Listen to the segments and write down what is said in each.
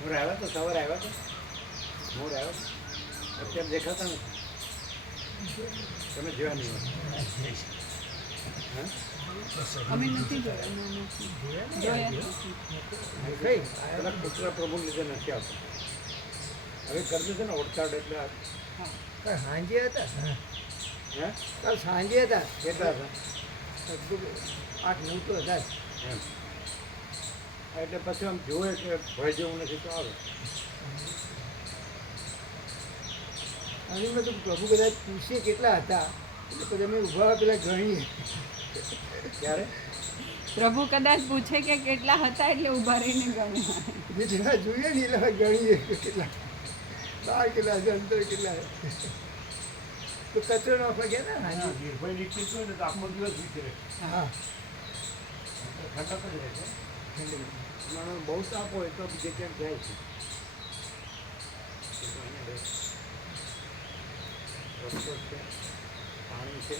મોર આવ્યા તો સવારે આવ્યા તો મોર આવ્યો અત્યારે દેખાતા નથી તમે જોયા નહીં અમે નથી જોયા પુત્ર પ્રભુ લીધે નથી આવતો હવે કરજો છે ને ઓળખાડ એટલે સાંજે હતા હે કાલ સાંજે હતા કેટલા હતા લગભગ 8-9 તો હતા એમ એટલે પછી આમ જોવે કે ભય જેવું નથી તો આવે અને મેં તો પ્રભુ કદાચ પૂછીએ કેટલા હતા એટલે પછી અમે ઊભા પેલા ગણીએ ત્યારે પ્રભુ કદાચ પૂછે કે કેટલા હતા એટલે ઊભા રહીને ગણ્યા જે જેના જોઈએ ને એટલે ગણીએ કે કેટલા બહાર કેટલા છે અંદર કેટલા તો કચરો નાખવા ગયા ને હાજી નિર્ભય નિશ્ચિત હોય ને તો આખો દિવસ વિચરે હા ઠંડક જ રહે છે બહુ તાપ હોય તો બીજે ક્યાંક જાય છે રસ્તો છે પાણી છે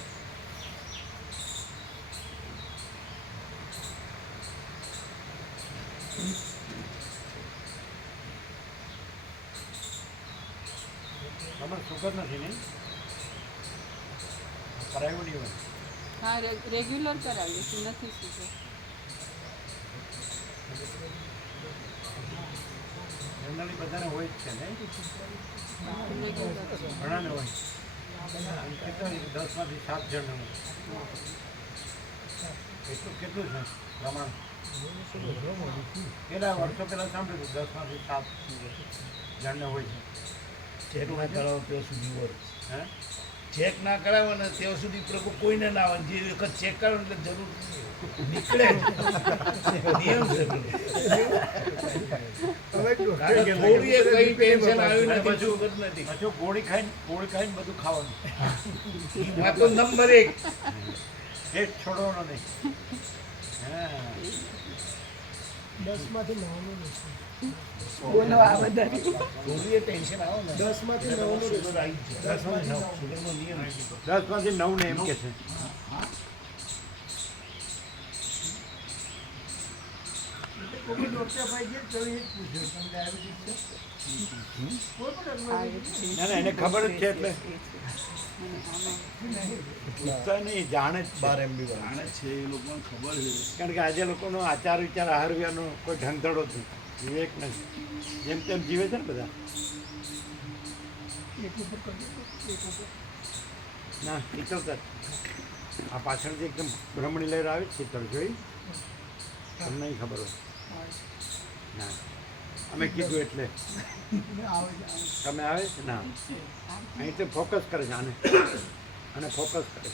તમારે સુગર નથી નહીં કરાવ્યું નહીં હોય હા રેગ્યુલર કરાવીએ છીએ નથી શું જનરલી બધાને હોય જ છે ને ઘણાને હોય કેટલા 10માંથી 7 જણ એટલું કેટલું છે પ્રમાણ કેટલા વર્ષો પહેલાં સાંભળ્યું 10માંથી 7 જણને હોય છે ચેક ના કરાવો ત્યાં સુધી હોય હે ચેક ના કરાવો ને ત્યાં સુધી પ્રભુ કોઈને ના આવે જે વખત ચેક કરો એટલે જરૂર નીકળે નિયમ છે ગોળીએ કઈ ટેન્શન આવ્યું ને પછી જ નથી પાછું ગોળી ખાઈને બધું ખાવાનું આ તો નંબર 1 એક છોડવાનો નહીં હા 10માંથી 9નું નથી બોલો આ બધા ગોળીએ ટેન્શન આવે ને 10માંથી 9નું સુગર આવી જાય 10માંથી 9 સુગરનો નિયમ 10માંથી 9 ને એમ કે છે કોઈ ડોક્ટર ભાઈ જે તો એ જ પૂછ્યું તમે ડાયાબિટીસ છે ના ના એને ખબર જ છે એટલે પૂછતા નહીં જાણે જ 12 MB જાણે છે એ લોકોને ખબર છે કારણ કે આજે લોકોનો આચાર વિચાર આહાર વિહારનો કોઈ ઢંગધડો જ નથી વિવેક નથી જેમ તેમ જીવે છે ને બધા ના શીતળતા આ પાછળથી એકદમ બ્રહ્મણી લહેર આવે શીતળ જોઈ તમને નહીં ખબર હોય ના અમે કીધું એટલે તમે આવે છે ના અહીં તો ફોકસ કરે છે આને અને ફોકસ કરે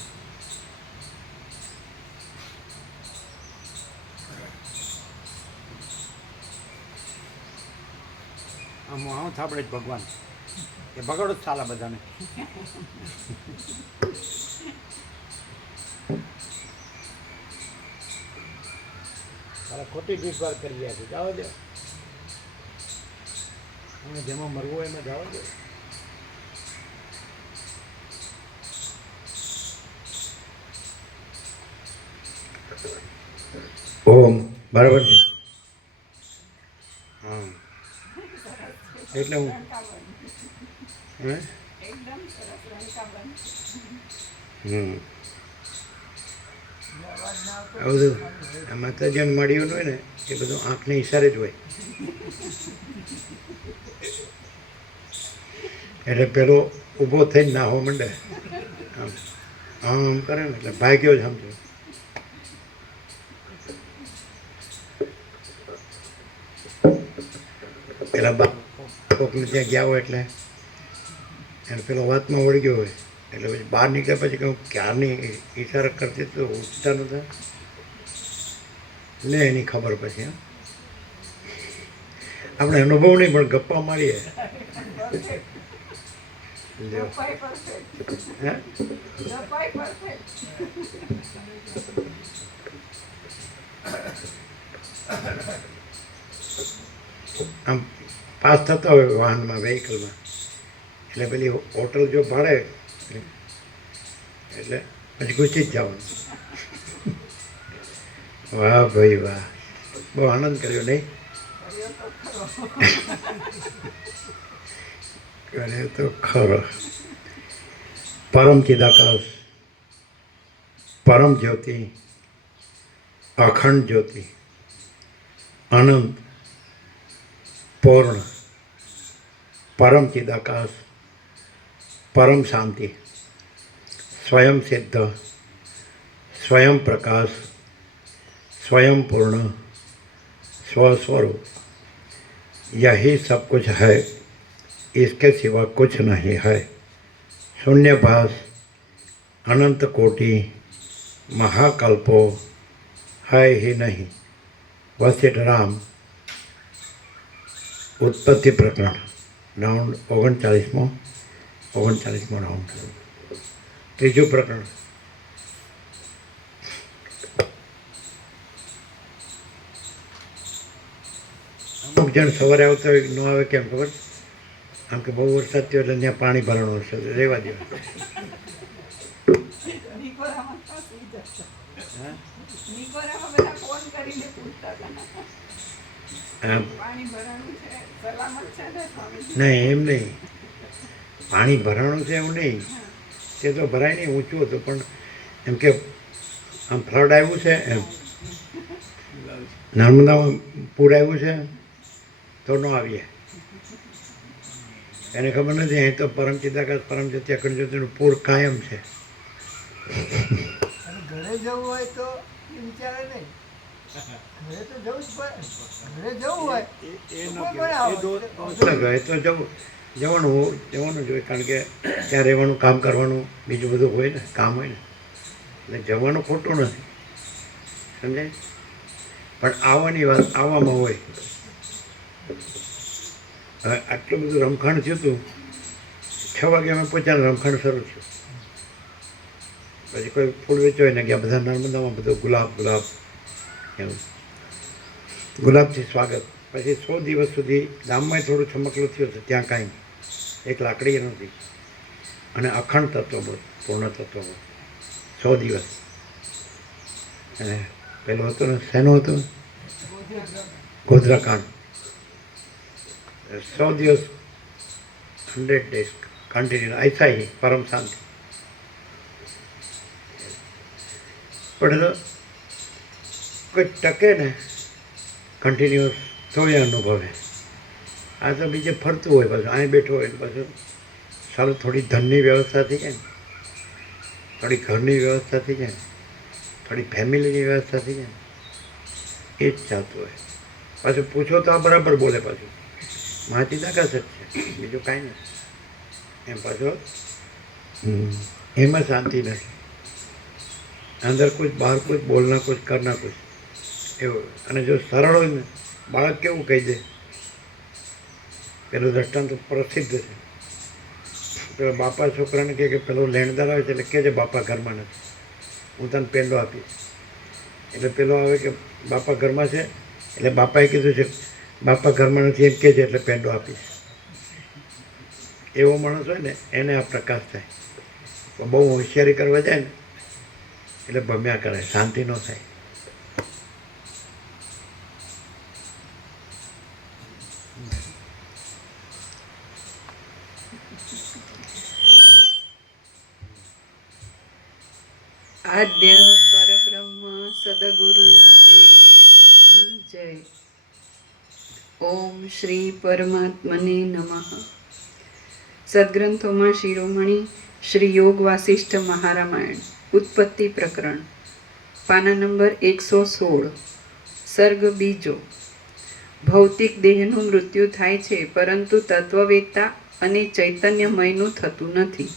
આમ આમ થાબડે જ ભગવાન એ બગડો જ ચાલે બધાને તારા ખોટી ભીડભાડ કરી રહ્યા છે જાઓ દે અને જેમાં મરવું હોય એમાં જાઓ દે ઓમ બરાબર છે હા એટલે હું હે એકદમ સરસ રણકાબંધ. આ બધું આ માતાજીને મળ્યું હોય ને એ બધું આંખને ઈશારે જ હોય. એટલે પેલો ઊભો થઈને નાહવા માંડે આમ આમ કરે ને એટલે ભાગ્યો જ સમજો. પેલા કોકને ત્યાં ગયા હોય એટલે એને પેલો વાતમાં વળી ગયો હોય એટલે પછી બહાર નીકળ્યા પછી કહું ક્યારની ઈશારા કરતી તો ઉઠતા નતા લે એની ખબર પછી હા આપણે અનુભવ નહીં પણ ગપ્પા મારીએ. લ્યો ગપાઈ perfect. હે ગપાઈ perfect. આમ પાસ થતો હોય વાહનમાં વ્હીકલમાં એટલે પેલી હોટલ જો ભાડે એટલે પછી ઘૂસી જ જવાનું. વાહ ભાઈ વાહ બહુ આનંદ કર્યો નહીં કર્યો તો ખરો. પરમ ચિદાકાશ પરમ જ્યોતિ અખંડ જ્યોતિ અનંત પૂર્ણ પરમ ચિદાકાશ પરમ શાંતિ स्वयं सिद्ध स्वयं प्रकाश स्वयं पूर्ण स्वस्वरूप यही सब कुछ है, इसके सिवा कुछ नहीं है. शून्यभास अनंत कोटि महाकल्पो है ही नहीं. वशिष्ठ राम उत्पत्ति प्रकरण राउंड 39મો રાઉન્ડ. ત્રીજું પ્રકરણ અમુક જણ સવારે આવતા હોય ન આવે કેમ ખબર આમ કે બહુ વરસાદ થયો એટલે ત્યાં પાણી ભરાણું હશે રહેવા દો. નિકોરામાં ફસી જશે. નિકોરામાં બધા ફોન કરીને પૂછતા હતા પાણી ભરાણું છે સલામત છે ને સ્વામીજી? નહીં એમ નહીં પાણી ભરાણું છે એવું નહીં તે તો ભરાય નહીં ઊંચું હતું પણ એમ કે આમ ફ્લડ આવ્યું છે એમ નર્મદામાં પૂર આવ્યું છે તો ન આવીએ એને ખબર નથી અહીં તો પરમ ચિદાકાશ પરમ જ્યોતિ અખંડ જ્યોતિનું પૂર કાયમ છે. અને ઘરે જવું હોય તો એ વિચારે નહીં ઘરે તો જવું જ પડે. ઘરે જવું હોય એ તો જવાનું જ હોય કારણ કે ત્યાં રહેવાનું કામ કરવાનું બીજું બધું હોય ને કામ હોય ને એટલે જવાનું ખોટું નથી સમજાય પણ આવવાની વાત આવવામાં હોય. હવે આટલું બધું રમખાણ થયું હતું 6 વાગે અમે પહોંચ્યા રમખાણ શરૂ થયું પછી કોઈ ફૂલ વેચવાય ને ગયા બધા નર્મદામાં બધું ગુલાબ એવું ગુલાબથી સ્વાગત. પછી 100 દિવસ સુધી ગામમાં થોડું ચમકલું થયું હતું ત્યાં કાંઈ એક લાકડી નથી અને અખંડ તત્વ પૂર્ણ તત્વ 100 દિવસ. અને પેલું હતું ને શેનું હતું ગોધરાકાંડ 100 દિવસ 100 days કન્ટિન્યુ ऐसा ही परम शांति. પણ કોઈ ટકે ને કન્ટિન્યુઅસ તો એ અનુભવે. આ તો બીજે ફરતું હોય પાછું અહીં બેઠો હોય ને પાછું સારું થોડી ધનની વ્યવસ્થા થઈ જાય ને થોડી ઘરની વ્યવસ્થા થઈ જાય થોડી ફેમિલીની વ્યવસ્થા થઈ જાય એ જ ચાલતું હોય. પાછું પૂછો તો આ બરાબર બોલે પાછું માટી દાકાશ જ છે બીજું કાંઈ નથી એમ પાછું એમાં શાંતિ નથી. અંદર કુછ બહાર કુછ બોલના કુછ કરના કુછ એવું. અને જો સરળ હોય ને બાળક કેવું કહી દે પેલું દ્રષ્ટાંત પ્રસિદ્ધ છે. પેલો બાપા છોકરાને કહે કે પેલો લેણદાર આવે છે એટલે કહેજે બાપા ઘરમાં નથી હું તને પેંડો આપીશ. એટલે પેલો આવે કે બાપા ઘરમાં છે એટલે બાપાએ કીધું છે બાપા ઘરમાં નથી એમ કહેજે એટલે પેંડો આપીશ. એવો માણસ હોય ને એને આ પ્રકાશ થાય. બહુ હોશિયારી કરવા જાય ને એટલે ભમ્યા કરે શાંતિ ન થાય. આદ્ય પરબ્રહ્મ સદગુરુ દેવ કી જય. ઓમ શ્રી પરમાત્મને નમઃ. સદગ્રંથોમાં શિરોમણી શ્રી યોગ વાસિષ્ઠ મહારામાયણ ઉત્પત્તિ પ્રકરણ પાના નંબર 116. સર્ગ બીજો. ભૌતિક દેહનું મૃત્યુ થાય છે, પરંતુ તત્વવેત્તા અને ચૈતન્યમયનું થતું નથી.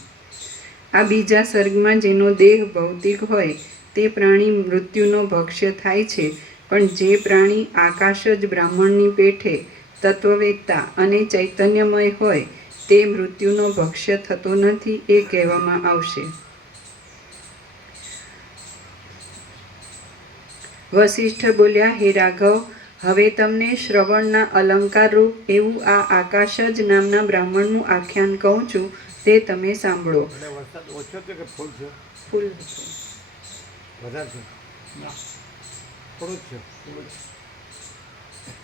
આ બીજા સર્ગમાં જેનો દેહ ભૌતિક હોય તે પ્રાણી મૃત્યુનો ભક્ષ્ય થાય છે, પણ જે પ્રાણી આકાશ જ બ્રાહ્મણની પેઠે તત્વવેત્તા અને ચૈતન્યમય હોય તે મૃત્યુનો ભક્ષ્ય થતો નથી એ કહેવામાં આવશે. વસિષ્ઠ બોલ્યા, હે રાઘવ, હવે તમને શ્રવણના અલંકાર રૂપ એવું આ આકાશ જ નામના બ્રાહ્મણનું આખ્યાન કહું છું, તે તમે સાંભળો. એટલે વરસાદ ઓછો છે કે ફૂલ છે? ફૂલ વધારે છે? ના, થોડું જ છે.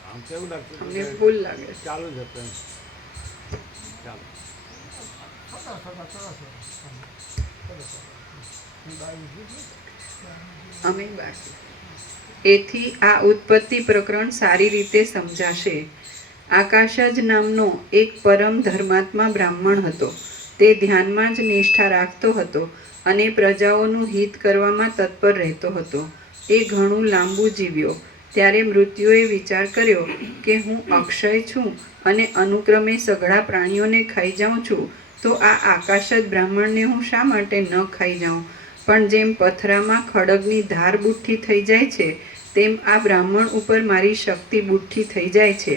આમ તો એવું લાગતું હતું અમને કે ફૂલ લાગે છે. ચાલુ જ હતું એમ. ચાલો. અમે બાકી. એથી આ ઉત્પત્તિ પ્રકરણ સારી રીતે સમજાશે. આકાશ જ નામનો એક પરમ ધર્માત્મા બ્રાહ્મણ હતો. તે ધ્યાનમાં જ નિષ્ઠા રાખતો હતો અને પ્રજાઓનું હિત કરવામાં તત્પર રહેતો હતો. એ ઘણું લાંબુ જીવ્યો. ત્યારે મૃત્યુએ વિચાર કર્યો કે હું અક્ષય છું અને અનુક્રમે સઘળા પ્રાણીઓને ખાઈ જાઉં છું, તો આ આકાશ જ બ્રાહ્મણને હું શા માટે ન ખાઈ જાઉં? પણ જેમ પથરામાં ખડગની ધાર બુઠ્ઠી થઈ જાય છે, તેમ આ બ્રાહ્મણ ઉપર મારી શક્તિ બુઠ્ઠી થઈ જાય છે.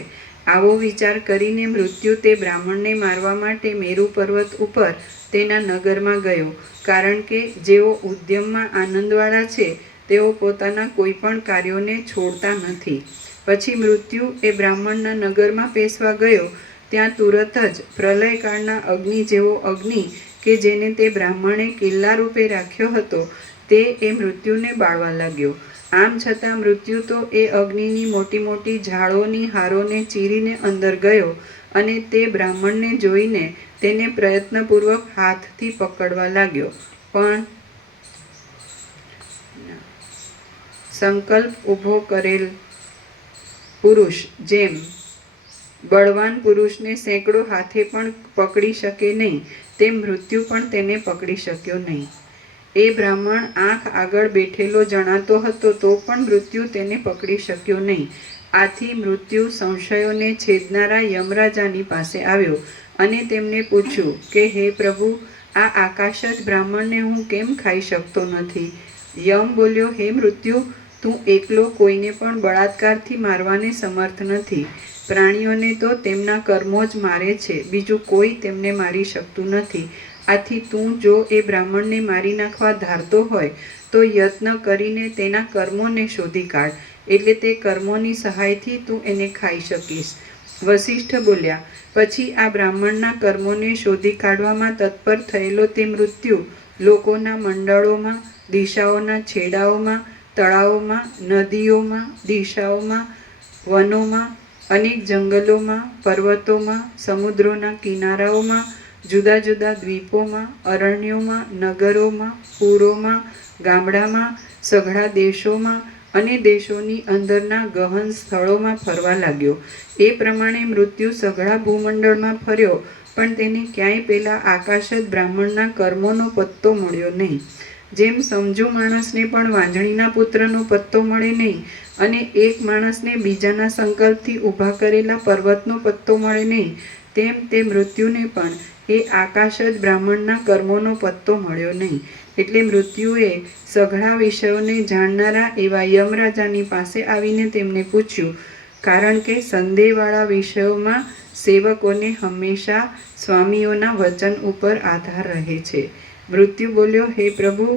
આવો વિચાર કરીને મૃત્યુ તે બ્રાહ્મણને મારવા માટે મેરુ પર્વત ઉપર તેના નગરમાં ગયો, કારણ કે જેઓ ઉદ્યમમાં આનંદવાળા છે તેઓ પોતાના કોઈ પણ કાર્યોને છોડતા નથી. પછી મૃત્યુ એ બ્રાહ્મણના નગરમાં પેસવા ગયો. ત્યાં તુરત જ પ્રલયકાળના અગ્નિ જેવો અગ્નિ કે જેને તે બ્રાહ્મણે કિલ્લા રૂપે રાખ્યો હતો તે એ મૃત્યુને બાળવા લાગ્યો. આમ છતાં મૃત્યુ તો એ અગ્નિની મોટી મોટી ઝાડોની હારોને ચીરીને અંદર ગયો અને તે બ્રાહ્મણને જોઈને તેને પ્રયત્નપૂર્વક હાથથી પકડવા લાગ્યો. પણ સંકલ્પ ઊભો કરેલ પુરુષ જેમ બળવાન પુરુષને સેંકડો હાથે પણ પકડી શકે નહીં, તેમ મૃત્યુ પણ તેને પકડી શક્યો નહીં. એ બ્રાહ્મણ આંખ આગળ બેઠેલો જણાતો હતો તો પણ મૃત્યુ તેને પકડી શક્યો નહીં. આથી મૃત્યુ સંશયોને છેદનારા યમરાજાની પાસે આવ્યો અને તેમને પૂછ્યું કે હે પ્રભુ, આ આકાશ જ બ્રાહ્મણને હું કેમ ખાઈ શકતો નથી? યમ બોલ્યો, હે મૃત્યુ, તું એકલો કોઈને પણ બળાત્કારથી મારવાને સમર્થ નથી. પ્રાણીઓને તો તેમના કર્મો જ મારે છે, બીજું કોઈ તેમને મારી શકતું નથી. આથી તું જો એ બ્રાહ્મણને મારી નાખવા ધારતો હોય તો યત્ન કરીને તેના કર્મોને શોધી કાઢ, એટલે તે કર્મોની સહાયથી તું એને ખાઈ શકીશ. વસિષ્ઠ બોલ્યા, પછી આ બ્રાહ્મણના કર્મોને શોધી કાઢવામાં તત્પર થયેલો તે મૃત્યુ લોકોના મંડળોમાં, દિશાઓના છેડાઓમાં, તળાવોમાં, નદીઓમાં, દિશાઓમાં, વનોમાં, અનેક જંગલોમાં, પર્વતોમાં, સમુદ્રોના કિનારાઓમાં, જુદા જુદા દ્વીપોમાં, અરણ્યોમાં, નગરોમાં, પૂરોમાં, ગામડામાં, સઘળા દેશોમાં અને દેશોની અંદરના ગહન સ્થળોમાં ફરવા લાગ્યો. એ પ્રમાણે મૃત્યુ સઘળા ભૂમંડળમાં ફર્યો, પણ તેને ક્યાંય પેલા આકાશ જ બ્રાહ્મણના કર્મોનો પત્તો મળ્યો નહીં. જેમ સમજુ માણસને પણ વાંજણીના પુત્રનો પત્તો મળે નહીં અને એક માણસને બીજાના સંકલ્પથી ઊભા કરેલા પર્વતનો પત્તો મળે નહીં, તેમ તે મૃત્યુને પણ એ આકાશ જ બ્રાહ્મણના કર્મોનો પત્તો મળ્યો નહીં. એટલે મૃત્યુએ સઘળા વિષયોને જાણનારા એવા યમરાજાની પાસે આવીને તેમને પૂછ્યું, કારણ કે સંદેહવાળા વિષયોમાં સેવકોને હંમેશા સ્વામીઓના વચન ઉપર આધાર રહે છે. મૃત્યુ બોલ્યો, હે પ્રભુ,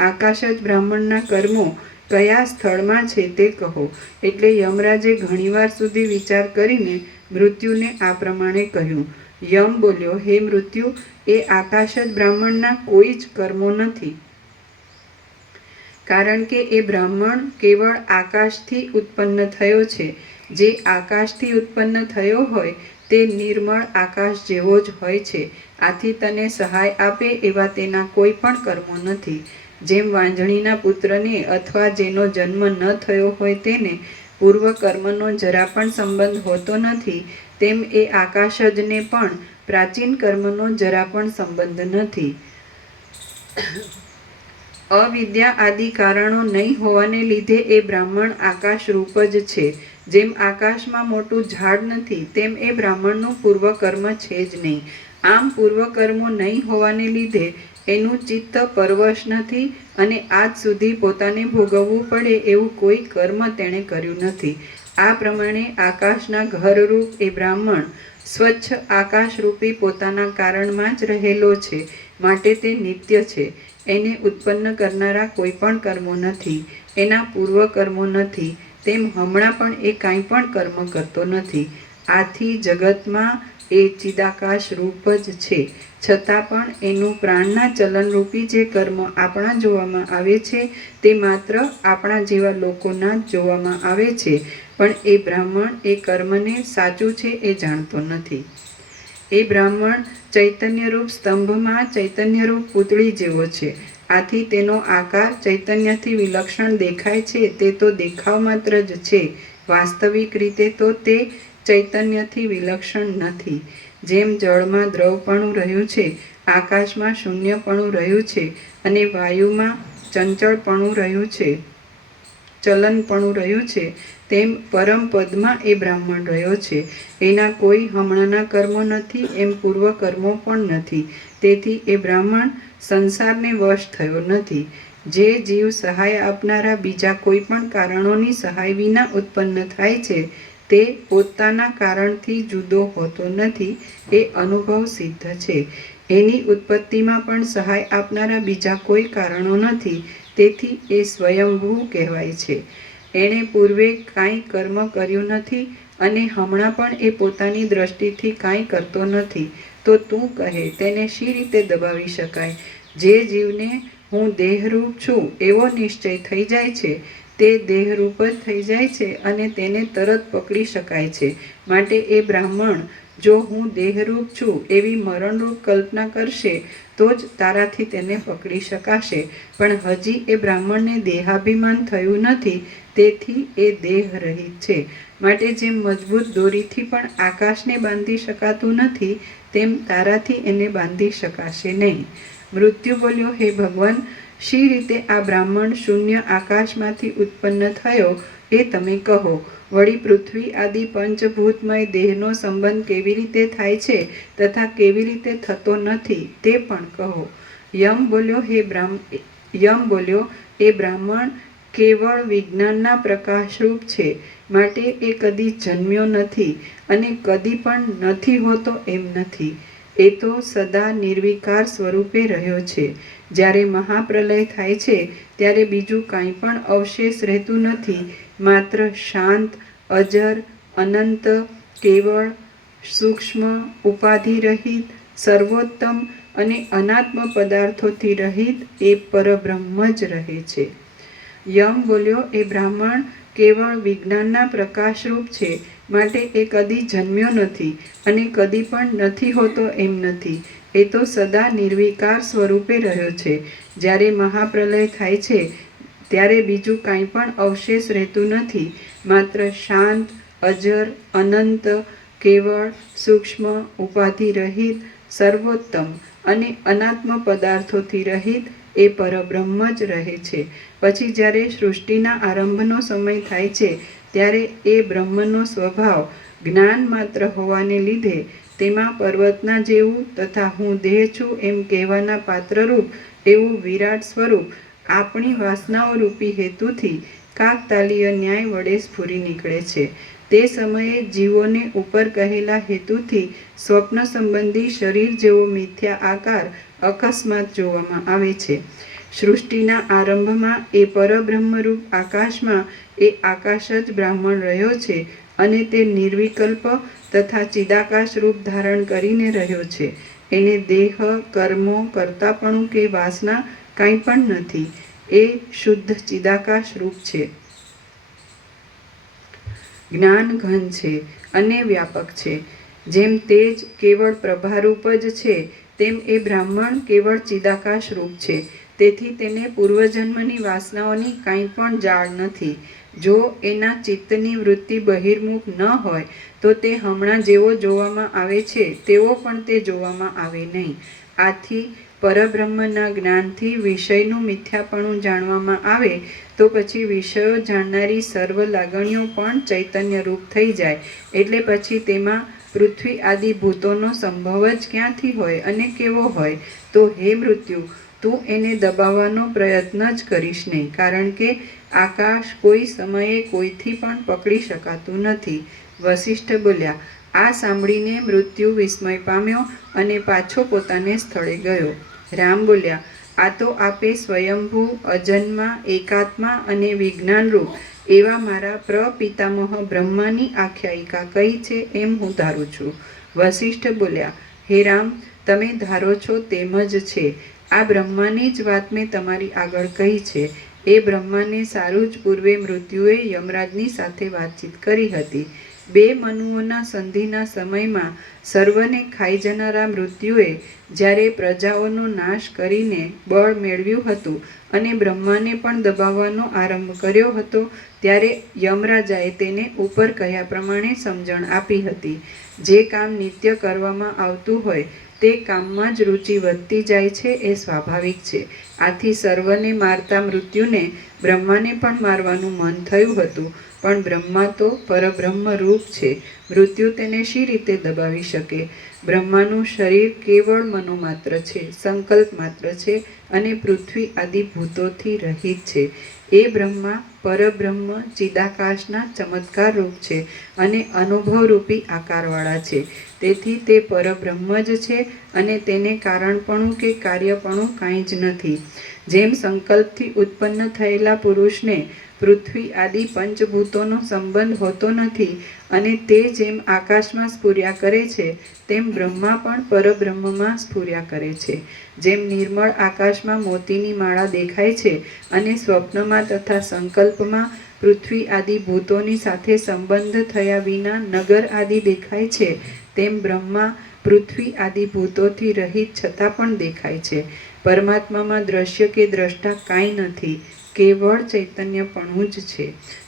આકાશ જ બ્રાહ્મણના કર્મો કયા સ્થળમાં છે તે કહો. એટલે યમરાજે ઘણીવાર સુધી વિચાર કરીને મૃત્યુને આ પ્રમાણે કહ્યું. યમ બોલ્યો, હે મૃત્યુ, એ આકાશ જ બ્રાહ્મણના કોઈ જ કર્મો નથી, કારણ કે એ બ્રાહ્મણ કેવળ આકાશથી ઉત્પન્ન થયો છે. જે આકાશથી ઉત્પન્ન થયો હોય તે નિર્મળ આકાશ જેવો જ હોય છે. આથી તને સહાય આપે એવા તેના કોઈ પણ કર્મો નથી. જેમ વાંજણીના પુત્રને અથવા જેનો જન્મ ન થયો હોય તેને પૂર્વ કર્મનો જરા પણ સંબંધ હોતો નથી, તેમ એ આકાશજને પણ પ્રાચીન કર્મનો જરા પણ સંબંધ નથી. અવિદ્યા આદિ કારણો નહીં હોવાને લીધે એ બ્રાહ્મણ આકાશ રૂપ જ છે. જેમ આકાશમાં મોટું ઝાડ નથી, તેમ એ બ્રાહ્મણનું પૂર્વકર્મ છે જ નહીં. આમ પૂર્વકર્મો નહીં હોવાને લીધે એનું ચિત્ત પરવશ નથી અને આજ સુધી પોતાને ભોગવવું પડે એવું કોઈ કર્મ તેણે કર્યું નથી. આ પ્રમાણે આકાશના ઘરરૂપ એ બ્રાહ્મણ સ્વચ્છ આકાશરૂપી પોતાના કારણમાં જ રહેલો છે, માટે તે નિત્ય છે. એને ઉત્પન્ન કરનારા કોઈ પણ કર્મો નથી, એના પૂર્વકર્મો નથી, તેમ હમણાં પણ એ કાંઈ પણ કર્મ કરતો નથી. આથી જગતમાં એ ચિદાકાશ રૂપ જ છે, છતાં પણ એનું પ્રાણના ચલનરૂપી જે કર્મ આપણા જોવામાં આવે છે તે માત્ર આપણા જેવા લોકોના જ જોવામાં આવે છે, પણ એ બ્રાહ્મણ એ કર્મને સાચું છે એ જાણતો નથી. એ બ્રાહ્મણ ચૈતન્યરૂપ સ્તંભમાં ચૈતન્યરૂપ પૂતળી જેવો છે. આથી તેનો આકાર ચૈતન્યથી વિલક્ષણ દેખાય છે તે તો દેખાવ માત્ર જ છે, વાસ્તવિક રીતે તો તે ચૈતન્યથી વિલક્ષણ નથી. જેમ જળમાં દ્રવપણું રહ્યું છે, આકાશમાં શૂન્યપણું રહ્યું છે અને વાયુમાં ચંચળપણું રહ્યું છે, ચલનપણું રહ્યું છે, તેમ પરમપદમાં એ બ્રાહ્મણ રહ્યો છે. એના કોઈ હમણાંના કર્મો નથી, એમ પૂર્વ કર્મો પણ નથી. તેથી એ બ્રાહ્મણ સંસારને વશ થયો નથી. જે જીવ સહાય આપનારા બીજા કોઈ પણ કારણોની સહાય વિના ઉત્પન્ન થાય છે તે પોતાના કારણથી જુદો હોતો નથી, એ અનુભવ સિદ્ધ છે. એની ઉત્પત્તિમાં પણ સહાય આપનારા બીજા કોઈ કારણો નથી, તેથી એ સ્વયંભૂ કહેવાય છે. એણે પૂર્વે કાંઈ કર્મ કર્યું નથી અને હમણાં પણ એ પોતાની દ્રષ્ટિથી કાંઈ કરતો નથી. તો તું કહે તેને શી રીતે દબાવી શકાય? જે જીવને હું દેહરૂપ છું એવો નિશ્ચય થઈ જાય છે તે દેહરૂપ જ થઈ જાય છે અને તેને તરત પકડી શકાય છે. માટે એ બ્રાહ્મણ જો હું દેહરૂપ છું એવી મરણરૂપ કલ્પના કરશે તો જ તારાથી તેને પકડી શકાશે. પણ હજી એ બ્રાહ્મણને દેહાભિમાન થયું નથી, તેથી એ દેહ રહિત છે. માટે જેમ મજબૂત દોરીથી પણ આકાશને બાંધી શકાતું નથી, તેમ તારાથી એને બાંધી શકાશે નહીં. મૃત્યુ બોલ્યો, હે ભગવાન, શી રીતે આ બ્રાહ્મણ શૂન્ય આકાશમાંથી ઉત્પન્ન થયો એ તમે કહો. વળી પૃથ્વી આદિ પંચભૂતમય દેહનો સંબંધ કેવી રીતે થાય છે તથા કેવી રીતે થતો નથી તે પણ કહો. યમ બોલ્યો, એ બ્રાહ્મણ કેવળ વિજ્ઞાનના પ્રકાશરૂપ છે, માટે એ કદી જન્મ્યો નથી અને કદી પણ નથી હોતો એમ નથી. એ તો સદા નિર્વિકાર સ્વરૂપે રહ્યો છે. જ્યારે મહાપ્રલય થાય છે ત્યારે બીજું કાંઈ પણ અવશેષ રહેતું નથી, માત્ર શાંત, અજર, અનંત, કેવળ, સૂક્ષ્મ, ઉપાધિરહિત, સર્વોત્તમ અને અનાત્મ પદાર્થોથી રહિત એ પરબ્રહ્મ જ રહે છે. યમ બોલ્યો, એ બ્રાહ્મણ કેવળ વિજ્ઞાનના પ્રકાશરૂપ છે, માટે એ કદી જન્મ્યો નથી અને કદી પણ નથી હોતો એમ નથી. એ તો સદા નિર્વિકાર સ્વરૂપે રહ્યો છે. જ્યારે મહાપ્રલય થાય છે ત્યારે બીજું કાંઈ પણ અવશેષ રહેતું નથી, માત્ર શાંત, અજર, અનંત, કેવળ, સૂક્ષ્મ, ઉપાધિરહિત, સર્વોત્તમ અને અનાત્મ પદાર્થોથી રહિત એ પરબ્રહ્મ જ રહે છે. પછી જ્યારે સૃષ્ટિના આરંભનો સમય થાય છે ત્યારે એ બ્રહ્મનો સ્વભાવ જ્ઞાન માત્ર હોવાને લીધે તેમાં પર્વતના જેવું તથા હું દેહ છું એમ કહેવાના પાત્રરૂપ એવું વિરાટ સ્વરૂપ આપણી વાસનાઓ રૂપી હેતુથી કાકતાલીય ન્યાય વડે સ્ફુરી નીકળે છે. તે સમયે જીવોને ઉપર કહેલા હેતુથી સ્વપ્ન સંબંધી શરીર જેવો મિથ્યા આકાર અકસ્માત જોવામાં આવે છે. સૃષ્ટિના આરંભમાં એ પરબ્રહ્મરૂપ આકાશમાં એ આકાશ જ બ્રાહ્મણ રહ્યો છે અને તે નિર્વિકલ્પ તથા ચિદાકાશ રૂપ ધારણ કરીને રહ્યો છે. એને દેહ, કર્મો, કર્તાપણું કે વાસના કાંઈ પણ નથી. એ શુદ્ધ ચિદાકાશ રૂપ છે, જ્ઞાન ઘન છે અને વ્યાપક છે. જેમ તેજ કેવળ પ્રભારૂપ જ છે, તેમ એ બ્રાહ્મણ કેવળ ચિદાકાશ રૂપ છે. તેથી તેને પૂર્વજન્મની વાસનાઓની કાંઈ પણ જાળ નથી. જો એના ચિત્તની વૃત્તિ બહિર્મુખ ન હોય તો તે હમણાં જેવો જોવામાં આવે છે તેવો પણ તે જોવામાં આવે નહીં. આથી પરબ્રહ્મના જ્ઞાનથી વિષયનું મિથ્યાપણું જાણવામાં આવે તો પછી વિષયો જાણનારી સર્વ લાગણીઓ પણ ચૈતન્યરૂપ થઈ જાય. એટલે પછી તેમાં પૃથ્વી આદિ ભૂતોનો સંભવ જ ક્યાંથી હોય અને કેવો હોય? તો હે મૃત્યુ, તું એને દબાવવાનો પ્રયત્ન જ કરીશ નહીં, કારણ કે આકાશ કોઈ સમયે કોઈથી પણ પકડી શકાતું નથી. વસિષ્ઠ બોલ્યા. આ સાંભળીને મૃત્યુ વિસ્મય પામ્યો અને પાછો પોતાને સ્થળે ગયો. રામ બોલ્યા. આ તો આપે સ્વયંભૂ, અજન્મા, એકાત્મા અને વિજ્ઞાનરૂપ એવા મારા પ્રપિતામહ બ્રહ્માની આખ્યાયિકા કહી છે એમ હું ધારું છું. વસિષ્ઠ બોલ્યા. હે રામ, તમે ધારો છો તેમ જ છે. આ બ્રહ્માની જ વાત મેં તમારી આગળ કહી છે. એ બ્રહ્માને સારું જ પૂર્વે મૃત્યુએ યમરાજની સાથે વાતચીત કરી હતી. બે મનુઓના સંધિના સમયમાં સર્વને ખાઈ જનારા મૃત્યુએ જ્યારે પ્રજાઓનો નાશ કરીને બળ મેળવ્યું હતું અને બ્રહ્માને પણ દબાવવાનો આરંભ કર્યો હતો, ત્યારે યમરાજાએ તેને ઉપર કહ્યા પ્રમાણે સમજણ આપી હતી. જે કામ નિત્ય કરવામાં આવતું હોય તે કામમાં જ રુચિ વધતી જાય છે એ સ્વાભાવિક છે. આથી સર્વને મારતા મૃત્યુને બ્રહ્માને પણ મારવાનું મન થયું હતું, પણ બ્રહ્મા તો પરબ્રહ્મ રૂપ છે. મૃત્યુ તેને શી રીતે દબાવી શકે? બ્રહ્માનું શરીર કેવળ મનોમાત્ર છે, સંકલ્પ માત્ર છે અને પૃથ્વી આદિ ભૂતોથી રહિત છે. એ બ્રહ્મા પરબ્રહ્મ ચિદાકાશના ચમત્કાર રૂપ છે અને અનુભવરૂપી આકારવાળા છે. તેથી તે પરબ્રહ્મ જ છે અને તેને કારણપણું કે કાર્યપણું કાંઈ જ નથી. જેમ સંકલ્પથી ઉત્પન્ન થયેલા પુરુષને પૃથ્વી આદિ પંચભૂતોનો સંબંધ હોતો નથી અને તે જેમ આકાશમાં સ્ફુર્યા કરે છે, તેમ બ્રહ્મા પણ પરબ્રહ્મમાં સ્ફુર્યા કરે છે. જેમ નિર્મળ આકાશમાં મોતીની માળા દેખાય છે અને સ્વપ્નમાં તથા સંકલ્પમાં પૃથ્વી આદિ ભૂતોની સાથે સંબંધ થયા વિના નગર આદિ દેખાય છે, તેમ બ્રહ્મા પૃથ્વી આદિ ભૂતોથી રહિત છતાં પણ દેખાય છે. પરમાત્મામાં દ્રશ્ય કે દ્રષ્ટા કાંઈ નથી, કેવળ ચૈતન્યપણું જ છે.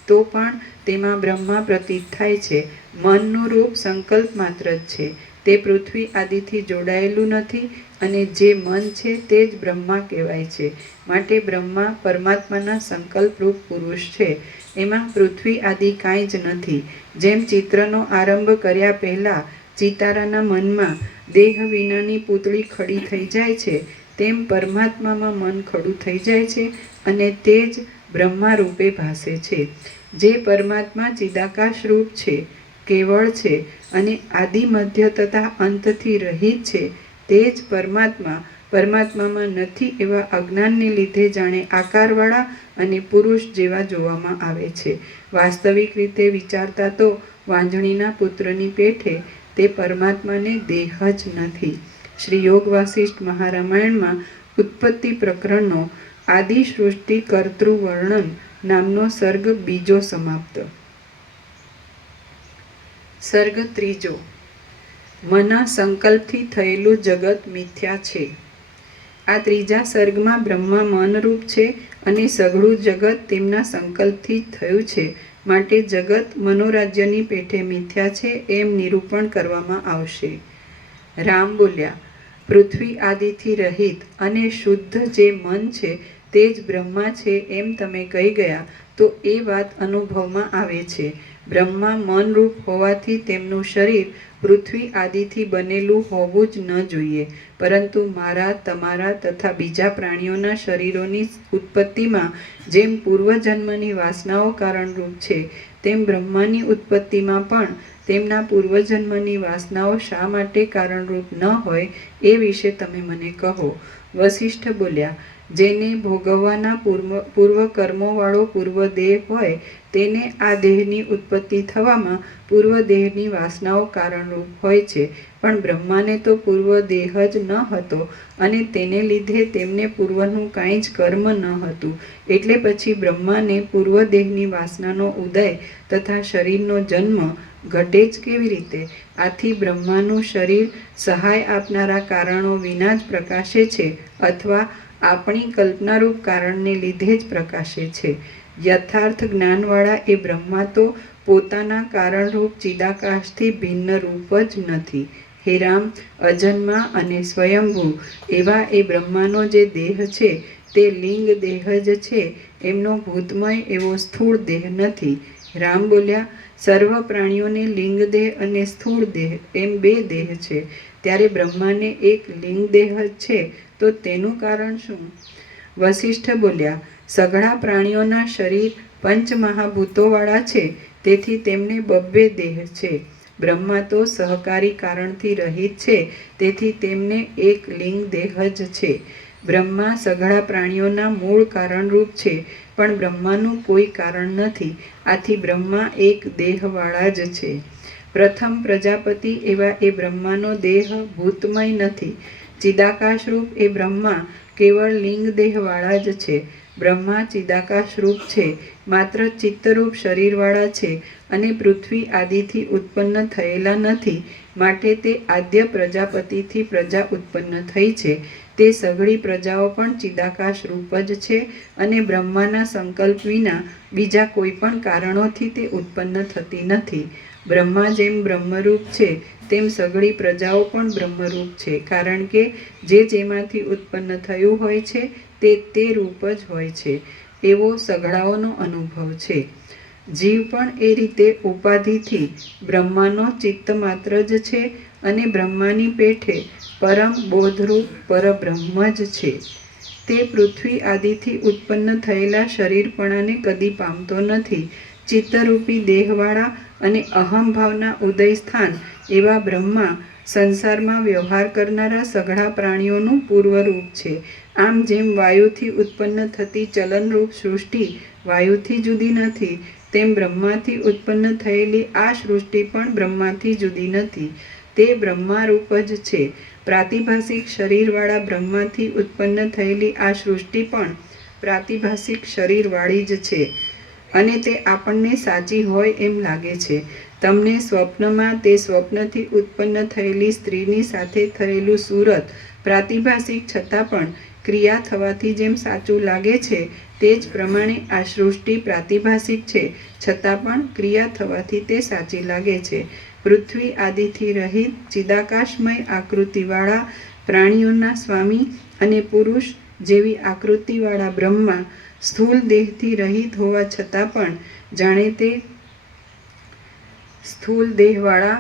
તો પણ તેમાં બ્રહ્મા પ્રતીત થાય છે. મનનું રૂપ સંકલ્પ માત્ર જ છે. તે પૃથ્વી આદિથી જોડાયેલું નથી અને જે મન છે તે જ બ્રહ્મા કહેવાય છે. માટે બ્રહ્મા પરમાત્માના સંકલ્પરૂપ પુરુષ છે. એમાં પૃથ્વી આદિ કાંઈ જ નથી. જેમ ચિત્રનો આરંભ કર્યા પહેલાં ચિતારાના મનમાં દેહ વિનાની પૂતળી ખડી થઈ જાય છે, તેમ પરમાત્મામાં મન ખડું થઈ જાય છે અને તે જ બ્રહ્મા રૂપે ભાસે છે. જે પરમાત્મા ચિદાકાશ રૂપ છે, કેવળ છે અને આદિ મધ્ય તથા અંતથી રહિત છે, તે જ પરમાત્મા પરમાત્મામાં નથી એવા અજ્ઞાનને લીધે જાણે આકારવાળા અને પુરુષ જેવા જોવામાં આવે છે. વાસ્તવિક રીતે વિચારતા તો વાંજણીના પુત્રની પેઠે તે પરમાત્માને દેહ જ નથી. શ્રી યોગ વાસિષ્ઠ મહારામાયણમાં ઉત્પત્તિ પ્રકરણનો આદિ સૃષ્ટિ કર્તૃવર્ણન નામનો સર્ગ બીજો સમાપ્ત. સર્ગ ત્રીજો. મના સંકલ્પથી થયેલું જગત મિથ્યા છે. આ ત્રીજા સર્ગમાં બ્રહ્મા મનરૂપ છે અને સઘળું જગત તેમના સંકલ્પથી જ થયું છે. માટે જગત મનોરાજ્યની પેઠે મિથ્યા છે એમ નિરૂપણ કરવામાં આવશે. રામ બોલ્યા. પૃથ્વી આદિથી રહિત અને શુદ્ધ જે મન છે તે જ બ્રહ્મા છે એમ તમે કહી ગયા તો એ વાત અનુભવમાં આવે છે. બ્રહ્મા મનરૂપ હોવાથી તેમનું શરીર પૃથ્વી આદિથી બનેલું હોવું જ ન જોઈએ, પરંતુ મારા, તમારા તથા બીજા પ્રાણીઓના શરીરોની ઉત્પત્તિમાં જેમ પૂર્વજન્મની વાસનાઓ કારણરૂપ છે, તેમ બ્રહ્માની ઉત્પત્તિમાં પણ તેમના પૂર્વજન્મની વાસનાઓ શા માટે કારણરૂપ ન હોય એ વિશે તમે મને કહો. વસિષ્ઠ બોલ્યા. જેને ભોગવવાના પૂર્વકર્મોવાળો પૂર્વદેહ હોય તેને આ દેહની ઉત્પત્તિ થવામાં પૂર્વદેહની વાસનાઓ કારણરૂપ હોય છે, પણ બ્રહ્માને તો પૂર્વદેહ જ ન હતો અને તેને લીધે તેમને પૂર્વનું કાંઈ જ કર્મ ન હતું. એટલે પછી બ્રહ્માને પૂર્વદેહની વાસનાનો ઉદય તથા શરીરનો જન્મ ઘટે જ કેવી રીતે? આથી બ્રહ્માનું શરીર સહાય આપનારા કારણો વિના જ પ્રકાશે છે અથવા આપણી કલ્પનારૂપ કારણને લીધે જ પ્રકાશે છે. યથાર્થ જ્ઞાનવાળા એ બ્રહ્મા તો પોતાના કારણરૂપ ચિદાકાશથી ભિન્ન રૂપ જ નથી. હે રામ, અજન્મા અને સ્વયંભૂ એવા એ બ્રહ્માનો જે દેહ છે તે લિંગ દેહ જ છે, એમનો ભૂતમય એવો સ્થૂળ દેહ નથી. રામ બોલ્યા, સર્વ પ્રાણીઓને લિંગ દેહ અને સ્થૂળ દેહ એમ બે દેહ છે, ત્યારે બ્રહ્માને એક લિંગ દેહ જ છે, તો તેનું કારણ શું? વસિષ્ઠ બોલ્યા, સઘળા પ્રાણીઓના શરીર પંચમહાભૂતોવાળા છે, તેથી તેમને બબ્બે દેહ છે. બ્રહ્મા તો સહકારી કારણથી રહિત છે, તેથી તેમને એક લિંગ દેહ જ છે. બ્રહ્મા સઘળા પ્રાણીઓના મૂળ કારણરૂપ છે, પણ બ્રહ્માનું કોઈ કારણ નથી, આથી બ્રહ્મા એક દેહવાળા જ છે. પ્રથમ પ્રજાપતિ એવા એ બ્રહ્માનો દેહ ભૂતમય નથી. ચિદાકાશરૂપ એ બ્રહ્મા કેવળ લિંગ દેહવાળા જ છે. બ્રહ્મા ચિદાકાશરૂપ છે, માત્ર ચિત્તરૂપ શરીરવાળા છે, અને પૃથ્વી આદિથી ઉત્પન્ન થયેલા નથી, માટે તે આદ્ય પ્રજાપતિથી પ્રજા ઉત્પન્ન થઈ છે. તે સઘળી પ્રજાઓ પણ ચિદાકાશ રૂપ જ છે, અને બ્રહ્માના સંકલ્પ વિના બીજા કોઈ પણ કારણોથી તે ઉત્પન્ન થતી નથી. બ્રહ્મા જેમ બ્રહ્મરૂપ છે, તેમ સઘળી પ્રજાઓ પણ બ્રહ્મરૂપ છે, કારણ કે જે જેમાંથી ઉત્પન્ન થયું હોય છે તે તે રૂપ જ હોય છે, એવો સઘળાઓનો અનુભવ છે. જીવ પણ એ રીતે ઉપાધિથી બ્રહ્માનો ચિત્ત માત્ર જ છે, અને બ્રહ્માની પેઠે પરમ બોધરૂપ પરબ્રહ્મ જ છે. તે પૃથ્વી આદિથી ઉત્પન્ન થયેલા શરીરપણાને કદી પામતો નથી. ચિત્તરૂપી દેહવાળા અને અહંભાવના ઉદય સ્થાન એવા બ્રહ્મા સંસારમાં વ્યવહાર કરનારા સઘળા પ્રાણીઓનું પૂર્વરૂપ છે. આમ જેમ વાયુથી ઉત્પન્ન થતી ચલનરૂપ સૃષ્ટિ વાયુથી જુદી નથી, તેમ બ્રહ્માથી ઉત્પન્ન થયેલી આ સૃષ્ટિ પણ બ્રહ્માથી જુદી નથી. તે બ્રહ્મારૂપ જ છે. પ્રાતિભાસિક શરીરવાળા બ્રહ્માથી ઉત્પન્ન થયેલી આ સૃષ્ટિ પણ પ્રાતિભાસિક શરીરવાળી જ છે, અને તે આપણને સાચી હોય એમ લાગે છે. તમને સ્વપ્નમાં તે સ્વપ્નથી ઉત્પન્ન થયેલી સ્ત્રીની સાથે થયેલું સુરત પ્રાતિભાસિક છતાં પણ ક્રિયા થવાથી જેમ સાચું લાગે છે, તે જ પ્રમાણે આ સૃષ્ટિ પ્રાતિભાસિક છે, છતાં પણ ક્રિયા થવાથી તે સાચી લાગે છે. પૃથ્વી આદિથી રહિત ચિદાકાશમય આકૃતિવાળા પ્રાણીઓના સ્વામી અને પુરુષ જેવી આકૃતિવાળા બ્રહ્મા સ્થૂળ દેહથી રહિત હોવા છતાં પણ જાણે તે સ્થૂળ દેહવાળા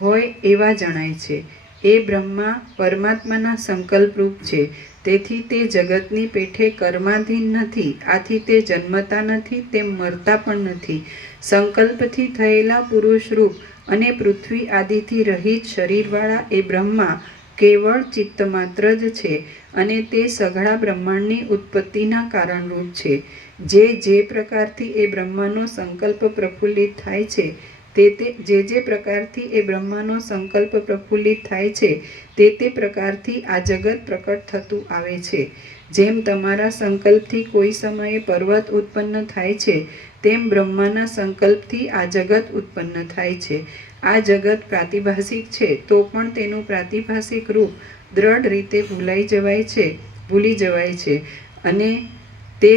હોય એવા જણાય છે. એ બ્રહ્મા પરમાત્માના સંકલ્પરૂપ છે, તેથી તે જગતની પેઠે કર્માધીન નથી, આથી તે જન્મતા નથી, તેમ મરતા પણ નથી. સંકલ્પથી થયેલા પુરુષરૂપ અને પૃથ્વી આદિથી રહિત શરીરવાળા એ બ્રહ્મા કેવળ ચિત્તમાત્ર જ છે, અને તે સઘળા બ્રહ્માંડની ઉત્પત્તિના કારણરૂપ છે. જે પ્રકારથી એ બ્રહ્માનો સંકલ્પ પ્રફુલ્લિત થાય છે, જે પ્રકારથી એ બ્રહ્માનો સંકલ્પ પ્રફુલ્લિત થાય છે, તે પ્રકારથી આ જગત પ્રકટ થતું આવે છે. જેમ તમારા સંકલ્પથી કોઈ સમયે પર્વત ઉત્પન્ન થાય છે, તેમ બ્રહ્માના સંકલ્પથી આ જગત ઉત્પન્ન થાય છે. આ જગત પ્રાતિભાસિક છે, તો પણ તેનું પ્રાતિભાસિક રૂપ દ્રઢ રીતે ભૂલી જવાય છે, અને તે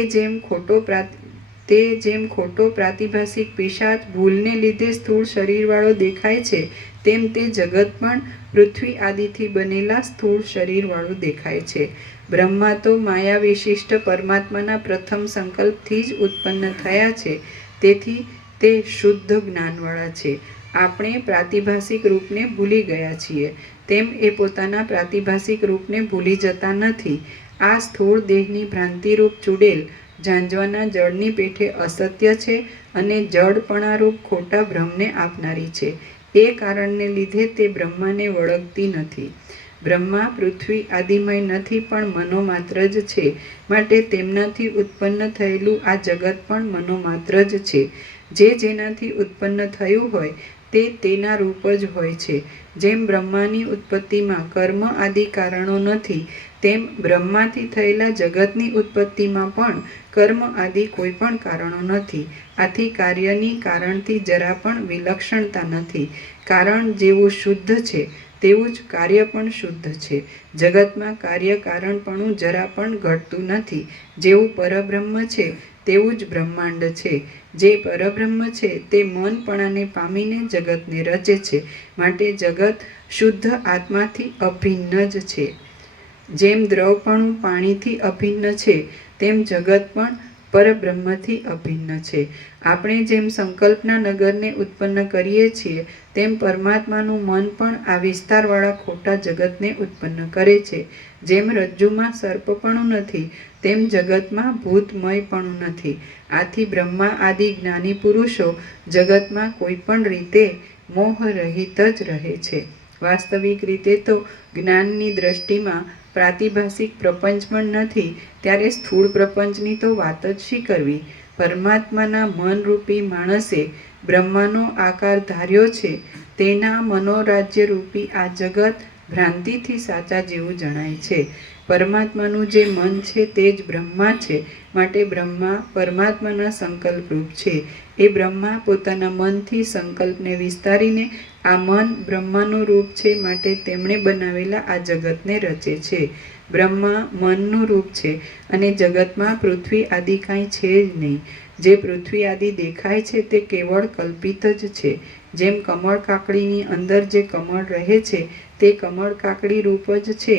જેમ ખોટો પ્રાતિભાસિક પિશાચ ભૂલને લીધે સ્થૂળ શરીરવાળો દેખાય છે, તેમ તે જગત પણ પૃથ્વી આદિથી બનેલા સ્થૂળ શરીરવાળું દેખાય છે. બ્રહ્મા તો માયા વિશિષ્ટ પરમાત્માના પ્રથમ સંકલ્પથી જ ઉત્પન્ન થયા છે, તેથી તે શુદ્ધ જ્ઞાનવાળા છે. આપણે પ્રાતિભાસિક રૂપને ભૂલી ગયા છીએ, તેમ એ પોતાના પ્રાતિભાસિક રૂપને ભૂલી જતા નથી. આ સ્થૂળ દેહની ભ્રાંતિરૂપ ચૂડેલ ઝાંઝવાના જળની પેઠે અસત્ય છે, અને જડપણારૂપ ખોટા ભ્રમને આપનારી છે. એ કારણને લીધે તે બ્રહ્માને વળગતી નથી. બ્રહ્મા પૃથ્વી આદિમય નથી, પણ મનોમાત્ર જ છે, માટે તેમનાથી ઉત્પન્ન થયેલું આ જગત પણ મનોમાત્ર જ છે. જેનાથી ઉત્પન્ન થયું હોય તે તેના રૂપ જ હોય છે. જેમ બ્રહ્માની ઉત્પત્તિમાં કર્મ આદિ કારણો નથી, તેમ બ્રહ્માથી થયેલા જગતની ઉત્પત્તિમાં પણ કર્મ આદિ કોઈ પણ કારણો નથી. આથી કાર્યની કારણથી જરા પણ વિલક્ષણતા નથી. કારણ જેવું શુદ્ધ છે તેવું જ કાર્ય પણ શુદ્ધ છે. જગતમાં કાર્ય કારણપણું જરા પણ ઘટતું નથી. જેવું પરબ્રહ્મ છે તેવું જ બ્રહ્માંડ છે. જે પરબ્રહ્મ છે તે મનપણાને પામીને જગતને રચે છે. માટે જગત શુદ્ધ આત્માથી અભિન્ન જ છે. જેમ દ્રવપણું પાણીથી અભિન્ન છે તેમ જગત પણ પરબ્રહ્મથી અભિન્ન છે. આપણે જેમ સંકલ્પના નગરને ઉત્પન્ન કરીએ છીએ તેમ પરમાત્માનું મન પણ આ વિસ્તારવાળા ખોટા જગતને ઉત્પન્ન કરે છે. જેમ રજ્જુમાં સર્પપણું નથી તેમ જગતમાં ભૂતમયપણું નથી. આથી બ્રહ્મા આદિ જ્ઞાની પુરુષો જગતમાં કોઈ પણ રીતે મોહરહિત જ રહે છે. વાસ્તવિક રીતે તો જ્ઞાનની દ્રષ્ટિમાં પ્રાતિભાસિક પ્રપંચ પણ નથી, ત્યારે સ્થૂળ પ્રપંચની તો વાત જ શી કરવી. પરમાત્માના મનરૂપી માણસે બ્રહ્માનો આકાર ધાર્યો છે. તેના મનોરાજ્યરૂપી આ જગત ભ્રાંતિથી સાચા જેવું જણાય છે. પરમાત્માનું જે મન છે તે જ બ્રહ્મા છે. માટે બ્રહ્મા પરમાત્માના સંકલ્પરૂપ છે. એ બ્રહ્મા પોતાના મનથી સંકલ્પને વિસ્તારીને આ મન બ્રહ્માનું રૂપ છે. માટે તેમણે બનાવેલા આ જગતને રચે છે. બ્રહ્મા મનનું રૂપ છે અને જગતમાં પૃથ્વી આદિ કાંઈ છે જ નહીં. જે પૃથ્વી આદિ દેખાય છે તે કેવળ કલ્પિત જ છે. જેમ કમળ કાકડીની અંદર જે કમળ રહે છે તે કમળ કાકડી રૂપ જ છે,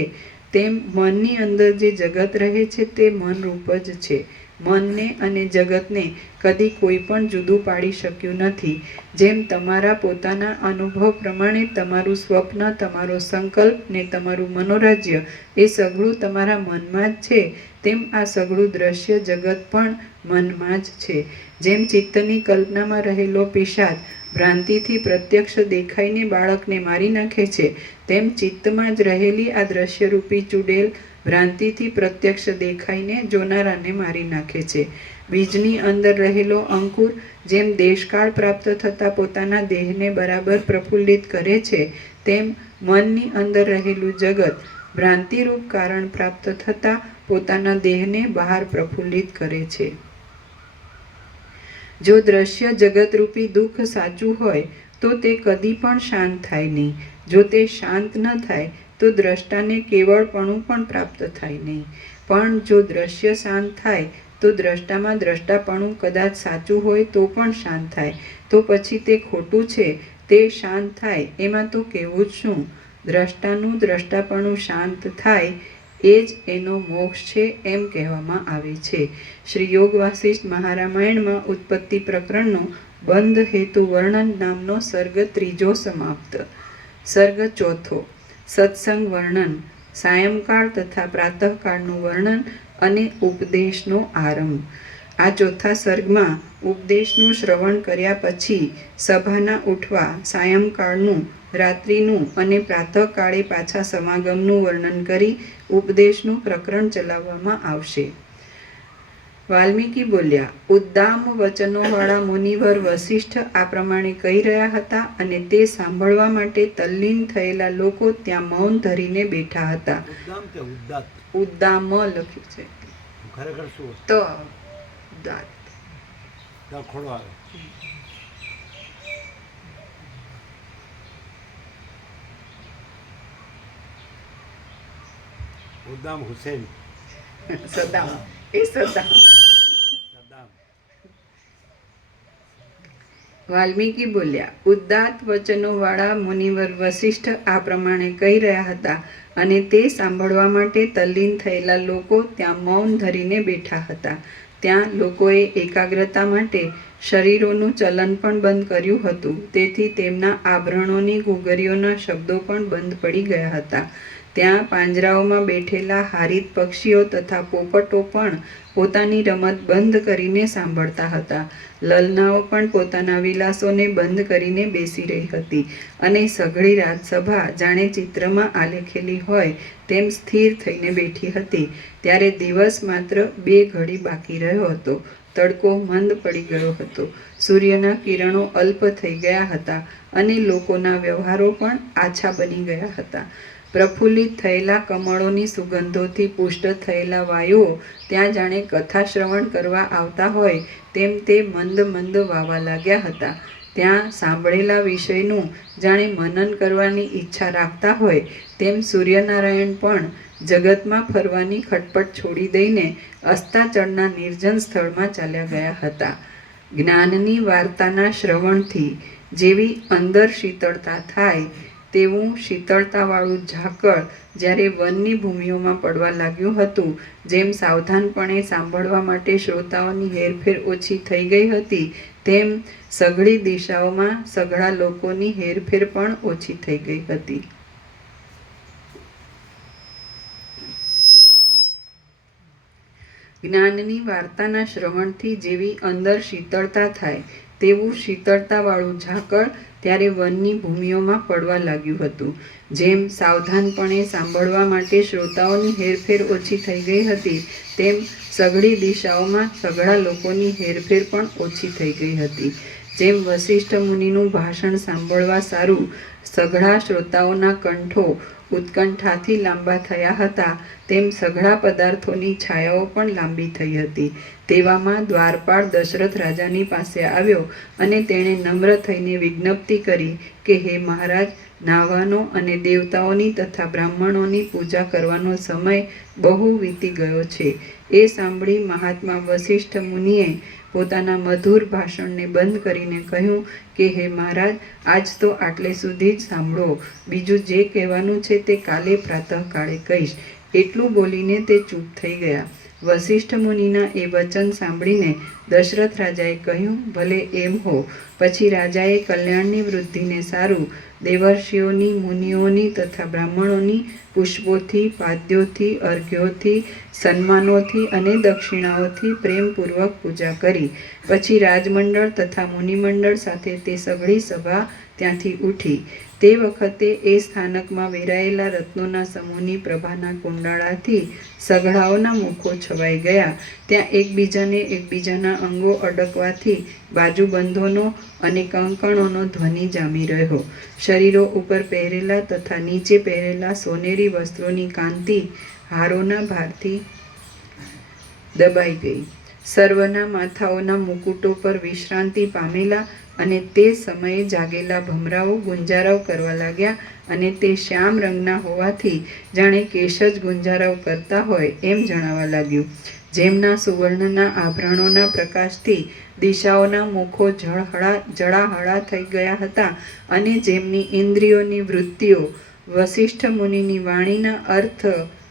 તેમ મનની અંદર જે જગત રહે છે તે મન રૂપ જ છે. મનને અને જગતને કદી કોઈ પણ જુદું પાડી શક્યું નથી. જેમ તમારા પોતાના અનુભવ પ્રમાણે તમારું સ્વપ્ન, તમારો સંકલ્પ ને તમારું મનોરાજ્ય એ સઘળું તમારા મનમાં જ છે, તેમ આ સઘળું દ્રશ્ય જગત પણ મનમાં જ છે. જેમ ચિત્તની કલ્પનામાં રહેલો પિશાચ ભ્રાંતિથી પ્રત્યક્ષ દેખાઈને બાળકને મારી નાખે છે, તેમ ચિત્તમાં જ રહેલી આ દ્રશ્યરૂપી ચૂડેલ ભ્રાંતિથી પ્રત્યક્ષ દેખાઈને જોનારાને મારી નાખે છે. બીજની અંદર રહેલો અંકુર જેમ દેશકાળ પ્રાપ્ત થતાં પોતાના દેહને બરાબર પ્રફુલ્લિત કરે છે, તેમ મનની અંદર રહેલું જગત ભ્રાંતિરૂપ કારણ પ્રાપ્ત થતાં પોતાના દેહને બહાર પ્રફુલ્લિત કરે છે. જો દ્રશ્ય જગતરૂપી દુઃખ સાચું હોય તો તે કદી પણ શાંત થાય નહીં. જો તે શાંત ન થાય તો દ્રષ્ટાને કેવળપણું પણ પ્રાપ્ત થાય નહીં. પણ જો દ્રશ્ય શાંત થાય તો દ્રષ્ટામાં દ્રષ્ટાપણું કદાચ સાચું હોય તો પણ શાંત થાય. તો પછી તે ખોટું છે તે શાંત થાય એમાં તો કહેવું જ શું. દ્રષ્ટાનું દ્રષ્ટાપણું શાંત થાય એ જ એનો મોક્ષ છે એમ કહેવામાં આવે છે. શ્રી યોગ વાસિષ્ઠ મહારામાયણમાં ઉત્પત્તિ પ્રકરણનો બંધ હેતુ વર્ણન નામનો સર્ગ 3 સમાપ્ત. સર્ગ 4 સત્સંગ વર્ણન, સાયંકાળ તથા પ્રાતઃકાળનું વર્ણન અને ઉપદેશનો આરંભ. આ ચોથા સર્ગમાં ઉપદેશનું શ્રવણ કર્યા પછી સભાના ઉઠવા, સાયંકાળનું, રાત્રિનું અને પ્રાતઃકાળે પાછા સમાગમનું વર્ણન કરી ઉપદેશનું પ્રકરણ ચલાવવામાં આવશે. વાલ્મીકી બોલ્યા, ઉદ્દામ વચનોવાળા મુનિવર વસિષ્ઠ આ પ્રમાણે કહી રહ્યા હતા અને તે સાંભળવા માટે તલ્લીન થયેલા લોકો ત્યાં મૌન ધરીને બેઠા હતા. ઉદ્દામ કે ઉદ્દાત? ઉદ્દામ લખ્યું છે. ખરેખર શું? તો ઉદ્દાત ખોડો આવે. ઉદ્દામ હુસેન. સદામ એ સદામ. વાલ્મીકી બોલ્યા, ઉદ્દાત વચનોવાળા મુનિવર વસિષ્ઠ આ પ્રમાણે કહી રહ્યા હતા અને તે સાંભળવા માટે તલ્લીન થયેલા લોકો ત્યાં મૌન ધરીને બેઠા હતા. ત્યાં લોકોએ એકાગ્રતા માટે શરીરોનું ચલન પણ બંધ કર્યું હતું. તેથી તેમના આભરણોની ઘૂઘરીઓના શબ્દો પણ બંધ પડી ગયા હતા. ત્યાં પાંજરાઓમાં બેઠેલા હારિત પક્ષીઓ તથા પોપટો પણ પોતાની રમત બંધ કરીને સાંભળતા હતા. લલનાઓ પણ પોતાના વિલાસોને બંધ કરીને બેસી રહી હતી અને સઘળી રાજસભા જાણે ચિત્રમાં આલેખેલી હોય તેમ સ્થિર થઈને બેઠી હતી. ત્યારે દિવસ માત્ર 2 ઘડી બાકી રહ્યો હતો. તડકો મંદ પડી ગયો હતો. સૂર્યના કિરણો અલ્પ થઈ ગયા હતા અને લોકોના વ્યવહારો પણ આછા બની ગયા હતા. પ્રફુલ્લિત થયેલા કમળોની સુગંધોથી પુષ્ટ થયેલા વાયુઓ ત્યાં જાણે કથા શ્રવણ કરવા આવતા હોય તેમ તે મંદ મંદ વાવા લાગ્યા હતા. ત્યાં સાંભળેલા વિષયનું જાણે મનન કરવાની ઈચ્છા રાખતા હોય તેમ સૂર્યનારાયણ પણ જગતમાં ફરવાની ખટપટ છોડી દઈને અસ્તાચળના નિર્જન સ્થળમાં ચાલ્યા ગયા હતા. જ્ઞાનની વાર્તાના શ્રવણથી જેવી અંદર શીતળતા થાય તેવું શીતળતાવાળું ઝાકળ જ્યારે વનની ભૂમિઓમાં પડવા લાગ્યું હતું, જેમ સાવધાનપણે સાંભળવા માટે શ્રોતાઓની હેરફેર ઓછી થઈ ગઈ હતી, તેમ સઘળી દિશાઓમાં સઘળા લોકોની હેરફેર પણ ઓછી થઈ ગઈ હતી. જ્ઞાનની વાર્તાના શ્રવણથી જેવી અંદર શીતળતા થાય તેવું શીતળતાવાળું ઝાકળ ત્યારે વનની ભૂમિઓમાં પડવા લાગ્યું હતું. જેમ સાવધાનપણે સાંભળવા માટે શ્રોતાઓની હેરફેર ઓછી થઈ ગઈ હતી, તેમ સઘળી દિશાઓમાં સઘળા લોકોની હેરફેર પણ ઓછી થઈ ગઈ હતી. જેમ વસિષ્ઠ મુનિનું ભાષણ સાંભળવા સારું સઘળા શ્રોતાઓના કંઠો ઉત્કંઠાથી લાંબા થયા હતા, તેમ સઘળા પદાર્થોની છાયાઓ પણ લાંબી થઈ હતી. તેવામાં દ્વારપાળ દશરથ રાજાની પાસે આવ્યો અને તેણે નમ્ર થઈને વિજ્ઞપ્તિ કરી કે હે મહારાજ, નાહવાનો અને દેવતાઓની તથા બ્રાહ્મણોની પૂજા કરવાનો સમય બહુ વીતી ગયો છે. એ સાંભળી મહાત્મા વસિષ્ઠ મુનિએ પોતાના મધુર ભાષણને બંધ કરીને કહ્યું કે હે મહારાજ, આજ તો આટલે સુધી જ સાંભળો, બીજું જે કહેવાનું છે તે કાલે પ્રાતઃકાળે કહીશ. એટલું બોલીને તે ચૂપ થઈ ગયા. વસિષ્ઠ મુનિના એ વચન સાંભળીને દશરથ રાજાએ કહ્યું, ભલે એમ હો. પછી રાજાએ કલ્યાણની વૃદ્ધિને સારું દેવર્ષિઓની, મુનિઓની તથા બ્રાહ્મણોની પુષ્પોથી, પાદ્યોથી, અર્ઘ્યોથી, સન્માનોથી અને દક્ષિણાઓથી પ્રેમપૂર્વક પૂજા કરી. પછી રાજમંડળ તથા મુનિમંડળ સાથે તે સઘળી સભા ત્યાંથી ઉઠી. તે વખતે એ સ્થાનકમાં વેરાયેલા રત્નોના સમૂહની પ્રભાના કુંડાળાથી સઘળાઓના મુખો છવાઈ ગયા. ત્યાં એકબીજાના અંગો અડકવાથી બાજુબંધોનો અને કંકણોનો ધ્વનિ જામી રહ્યો. શરીરો ઉપર પહેરેલા તથા નીચે પહેરેલા સોનેરી વસ્ત્રોની કાંતિ હારોના ભારથી દબાઈ ગઈ. સર્વના માથાઓના મુકુટો પર વિશ્રાંતિ પામેલા અને તે સમયે જાગેલા ભમરાઓ ગુંજરાવ કરવા લાગ્યા અને તે શ્યામ રંગના હોવાથી જાણે કેશ જ ગુંજરાવ કરતા હોય એમ જણાવા લાગ્યું. જેમના સુવર્ણના આભરણોના પ્રકાશથી દિશાઓના મુખો જળાહળા થઈ ગયા હતા અને જેમની ઇન્દ્રિયોની વૃત્તિઓ વસિષ્ઠ મુનિની વાણીના અર્થ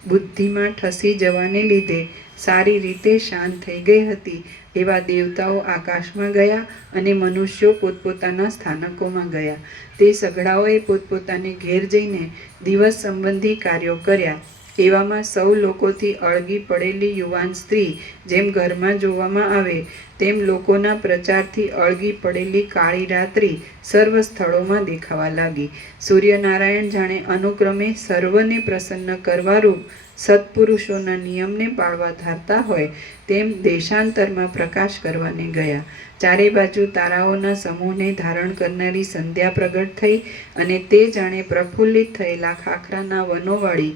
બુદ્ધિમાં ઠસી જવાને લીધે સારી રીતે શાંત થઈ ગઈ હતી, એવા દેવતાઓ આકાશમાં ગયા અને મનુષ્યો પોતપોતાના સ્થાનકોમાં ગયા. તે સઘળાઓએ પોતપોતાને ઘેર જઈને દિવસ સંબંધી કાર્યો કર્યા. એવામાં સૌ લોકોથી અળગી પડેલી યુવાન સ્ત્રી જેમ ઘરમાં જોવામાં આવે તેમ લોકોના પ્રચારથી અળગી પડેલી કાળી રાત્રિ સર્વ સ્થળોમાં દેખાવા લાગી. સૂર્યનારાયણ જાણે અનુક્રમે સર્વને પ્રસન્ન કરવારૂપ સત્પુરુષોના નિયમને પાળવા ધારતા હોય તેમ દેશાંતરમાં પ્રકાશ કરવાને ગયા. ચારે બાજુ તારાઓના સમૂહને ધારણ કરનારી સંધ્યા પ્રગટ થઈ અને તે જાણે પ્રફુલ્લિત થયેલા ખાખરાના વનોવાળી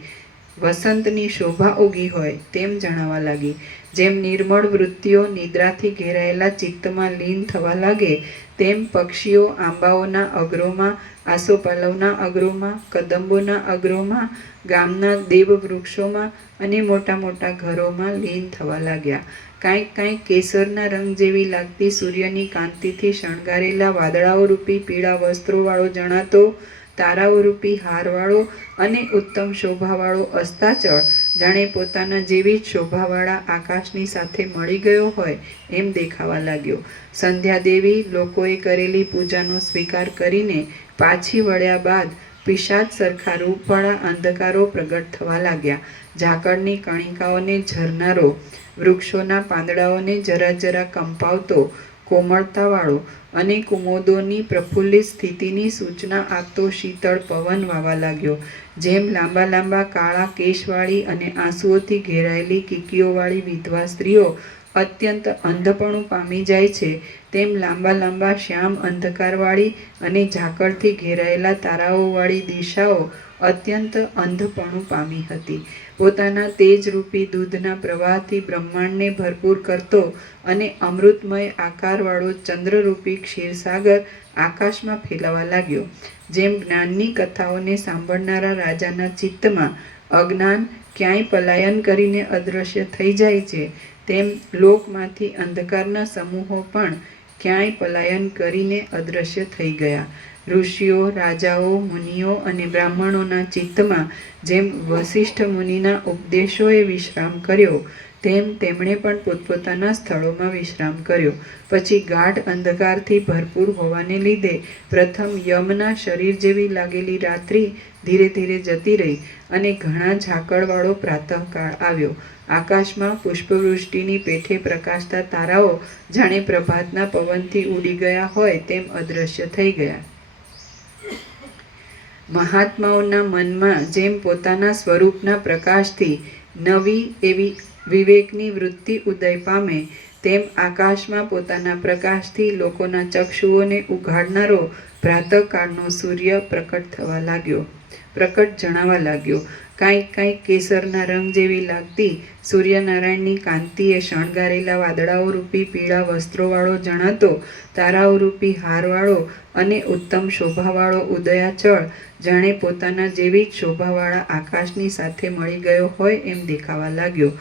વસંતની શોભા ઉગી હોય તેમ જણાવા લાગી. જેમ નિર્મળ વૃત્તિઓ નિદ્રાથી ઘેરાયેલા ચિત્તમાં લીન થવા લાગે તેમ પક્ષીઓ આંબાઓના અગ્રોમાં, આસોપાલવના અગ્રોમાં, કદંબોના અગ્રોમાં, ગામના દેવવૃક્ષોમાં અને મોટા મોટા ઘરોમાં લીન થવા લાગ્યા. કાંઈક કેસરના રંગ જેવી લાગતી સૂર્યની કાંતિથી શણગારેલા વાદળાઓ રૂપી પીળા વસ્ત્રોવાળો જણાતો તારાઓ રૂપી હારવાળો અને ઉત્તમ શોભાવાળો અસ્તાચળ જાણે પોતાના જેવી જ શોભાવાળા આકાશની સાથે મળી ગયો હોય એમ દેખાવા લાગ્યો. સંધ્યાદેવી લોકોએ કરેલી પૂજાનો સ્વીકાર કરીને પાછી વળ્યા બાદ પિશાચ સરખા રૂપવાળા અંધકારો પ્રગટ થવા લાગ્યા. ઝાકળની કણિકાઓને ઝરનારો, વૃક્ષોના પાંદડાઓને જરા જરા કંપાવતો, કોમળતાવાળો અને કુમોદોની પ્રફુલ્લિત સ્થિતિની સૂચના આપતો શીતળ પવન વાવા લાગ્યો. જેમ લાંબા લાંબા કાળા કેશવાળી અને આંસુઓથી ઘેરાયેલી કીકીઓવાળી વિધવા સ્ત્રીઓ અત્યંત અંધપણું પામી જાય છે, તેમ લાંબા લાંબા શ્યામ અંધકારવાળી અને ઝાકળથી ઘેરાયેલા તારાઓવાળી દિશાઓ અત્યંત અંધપણું પામી હતી. પોતાના તેજરૂપી દૂધના પ્રવાહથી બ્રહ્માંડને ભરપૂર કરતો અને અમૃતમય આકારવાળો ચંદ્રરૂપી ક્ષીરસાગર આકાશમાં ફેલાવા લાગ્યો. જેમ જ્ઞાનની કથાઓને સાંભળનારા રાજાના ચિત્તમાં અજ્ઞાન ક્યાંય પલાયન કરીને અદૃશ્ય થઈ જાય છે, તેમ લોકમાંથી અંધકારના સમૂહો પણ ક્યાંય પલાયન કરીને અદૃશ્ય થઈ ગયા. ઋષિઓ, રાજાઓ, મુનિઓ અને બ્રાહ્મણોના ચિત્તમાં જેમ વસિષ્ઠ મુનિના ઉપદેશોએ વિશ્રામ કર્યો, તેમ તેમણે પણ પોતપોતાના સ્થળોમાં વિશ્રામ કર્યો. પછી ગાઢ અંધકારથી ભરપૂર હોવાને લીધે પ્રથમ યમના શરીર જેવી લાગેલી રાત્રિ ધીરે ધીરે જતી રહી અને ઘણા ઝાકળવાળો પ્રાતઃકાળ આવ્યો. આકાશમાં પુષ્પવૃષ્ટિની પેઠે પ્રકાશતા તારાઓ જાણે પ્રભાતના પવનથી ઉડી ગયા હોય તેમ અદૃશ્ય થઈ ગયા. મહાત્માઓના મનમાં જેમ પોતાના સ્વરૂપના પ્રકાશથી નવી એવી વિવેકની વૃત્તિ ઉદય પામે, તેમ આકાશમાં પોતાના પ્રકાશથી લોકોના ચક્ષુઓને ઉઘાડનારો પ્રાતઃકાળનો સૂર્ય પ્રકટ જણાવા લાગ્યો. કાંઈક કેસરના રંગ જેવી લાગતી સૂર્યનારાયણની કાંતિએ શણગારેલા વાદળાઓરૂપી પીળા વસ્ત્રોવાળો જણાતો તારાઓરૂપી હારવાળો અને ઉત્તમ શોભાવાળો ઉદયાચળ જાણે પોતાના જેવી જ શોભાવાળા આકાશની સાથે મળી ગયો હોય એમ દેખાવા લાગ્યો.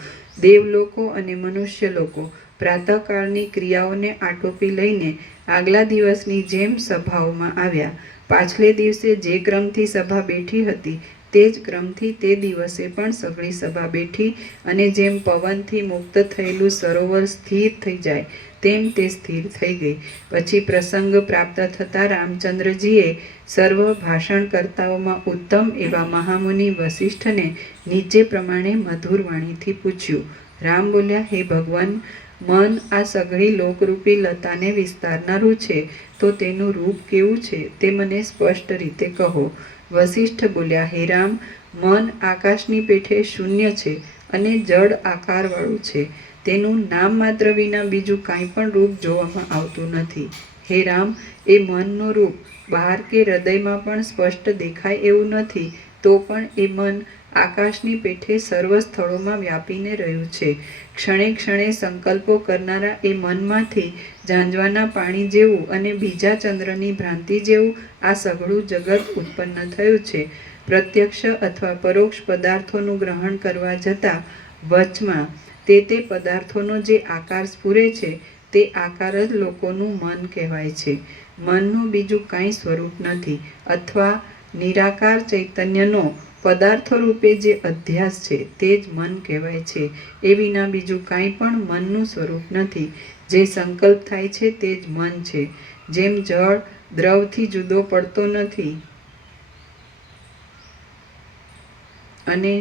દેવલોકો અને મનુષ્ય લોકો પ્રાતઃકાળની ક્રિયાઓને આટોપી લઈને આગલા દિવસની જેમ સભાઓમાં આવ્યા. પાછલે દિવસે જે ક્રમથી સભા બેઠી હતી તે જ ક્રમથી તે દિવસે પણ સઘળી સભા બેઠી અને જેમ પવનથી મુક્ત થયેલું સરોવર સ્થિર થઈ જાય તેમ તે સ્થિર થઈ ગઈ. પછી પ્રસંગ પ્રાપ્ત થતાં રામચંદ્રજીએ સર્વ ભાષણકર્તાઓમાં ઉત્તમ એવા મહામુનિ વસિષ્ઠને નીચે પ્રમાણે મધુર વાણીથી પૂછ્યું. રામ બોલ્યા, હે ભગવાન, મન આ સઘળી લોકરૂપી લતાને વિસ્તારનારું છે, તો તેનું રૂપ કેવું છે તે મને સ્પષ્ટ રીતે કહો. વસિષ્ઠ બોલ્યા, હે રામ, મન આકાશની પેઠે શૂન્ય છે અને જડ આકારવાળું છે. તેનું નામ માત્ર વિના બીજું કાંઈ પણ રૂપ જોવામાં આવતું નથી. હે રામ, એ મનનું રૂપ બહાર કે હૃદયમાં પણ સ્પષ્ટ દેખાય એવું નથી, તો પણ એ મન આકાશની પેઠે સર્વ સ્થળોમાં વ્યાપીને રહ્યું છે. ક્ષણે ક્ષણે સંકલ્પો કરનારા એ મનમાંથી ઝાંઝવાના પાણી જેવું અને બીજા ચંદ્રની ભ્રાંતિ જેવું આ સઘળું જગત ઉત્પન્ન થયું છે. પ્રત્યક્ષ અથવા પરોક્ષ પદાર્થોનું ગ્રહણ કરવા જતાં વચમાં તે પદાર્થોનો જે આકાર સ્ફુરે છે તે આકાર જ લોકોનું મન કહેવાય છે. મનનું બીજું કાંઈ સ્વરૂપ નથી, અથવા નિરાકાર ચૈતન્યનો પદાર્થો રૂપે જે અધ્યાસ છે તે જ મન કહેવાય છે. એ વિના બીજું કાંઈ પણ મનનું સ્વરૂપ નથી. જે સંકલ્પ થાય છે તે જ મન છે. જેમ જળ દ્રવથી જુદો પડતો નથી અને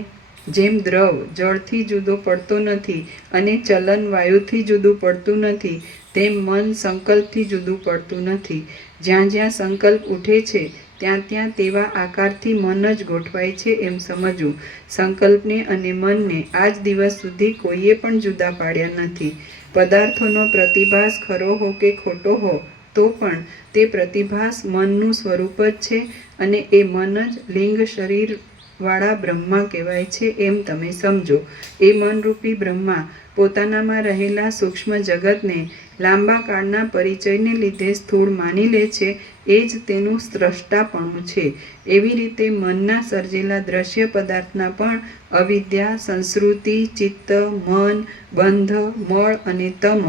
જેમ દ્રવ જળથી જુદો પડતો નથી અને ચલન વાયુથી જુદું પડતું નથી, તેમ મન સંકલ્પથી જુદું પડતું નથી. જ્યાં જ્યાં સંકલ્પ ઉઠે છે ત્યાં ત્યાં તેવા આકારથી મન જ ગોઠવાય છે એમ સમજવું. સંકલ્પને અને મનને આજ દિવસ સુધી કોઈએ પણ જુદા પાડ્યા નથી. પદાર્થોનો પ્રતિભાસ ખરો હો કે ખોટો હો, તો પણ તે પ્રતિભાસ મનનું સ્વરૂપ જ છે અને એ મન જ લિંગ શરીરવાળા બ્રહ્મા કહેવાય છે એમ તમે સમજો. એ મનરૂપી બ્રહ્મા પોતાનામાં રહેલા સૂક્ષ્મ જગતને લાંબા કાળના પરિચયને લીધે સ્થૂળ માની લે છે, એ જ તેનું સ્રષ્ટાપણું છે. એવી રીતે મનના સર્જેલા દ્રશ્ય પદાર્થના પણ અવિદ્યા, સંસ્કૃતિ, ચિત્ત, મન, બંધ, મળ અને તમ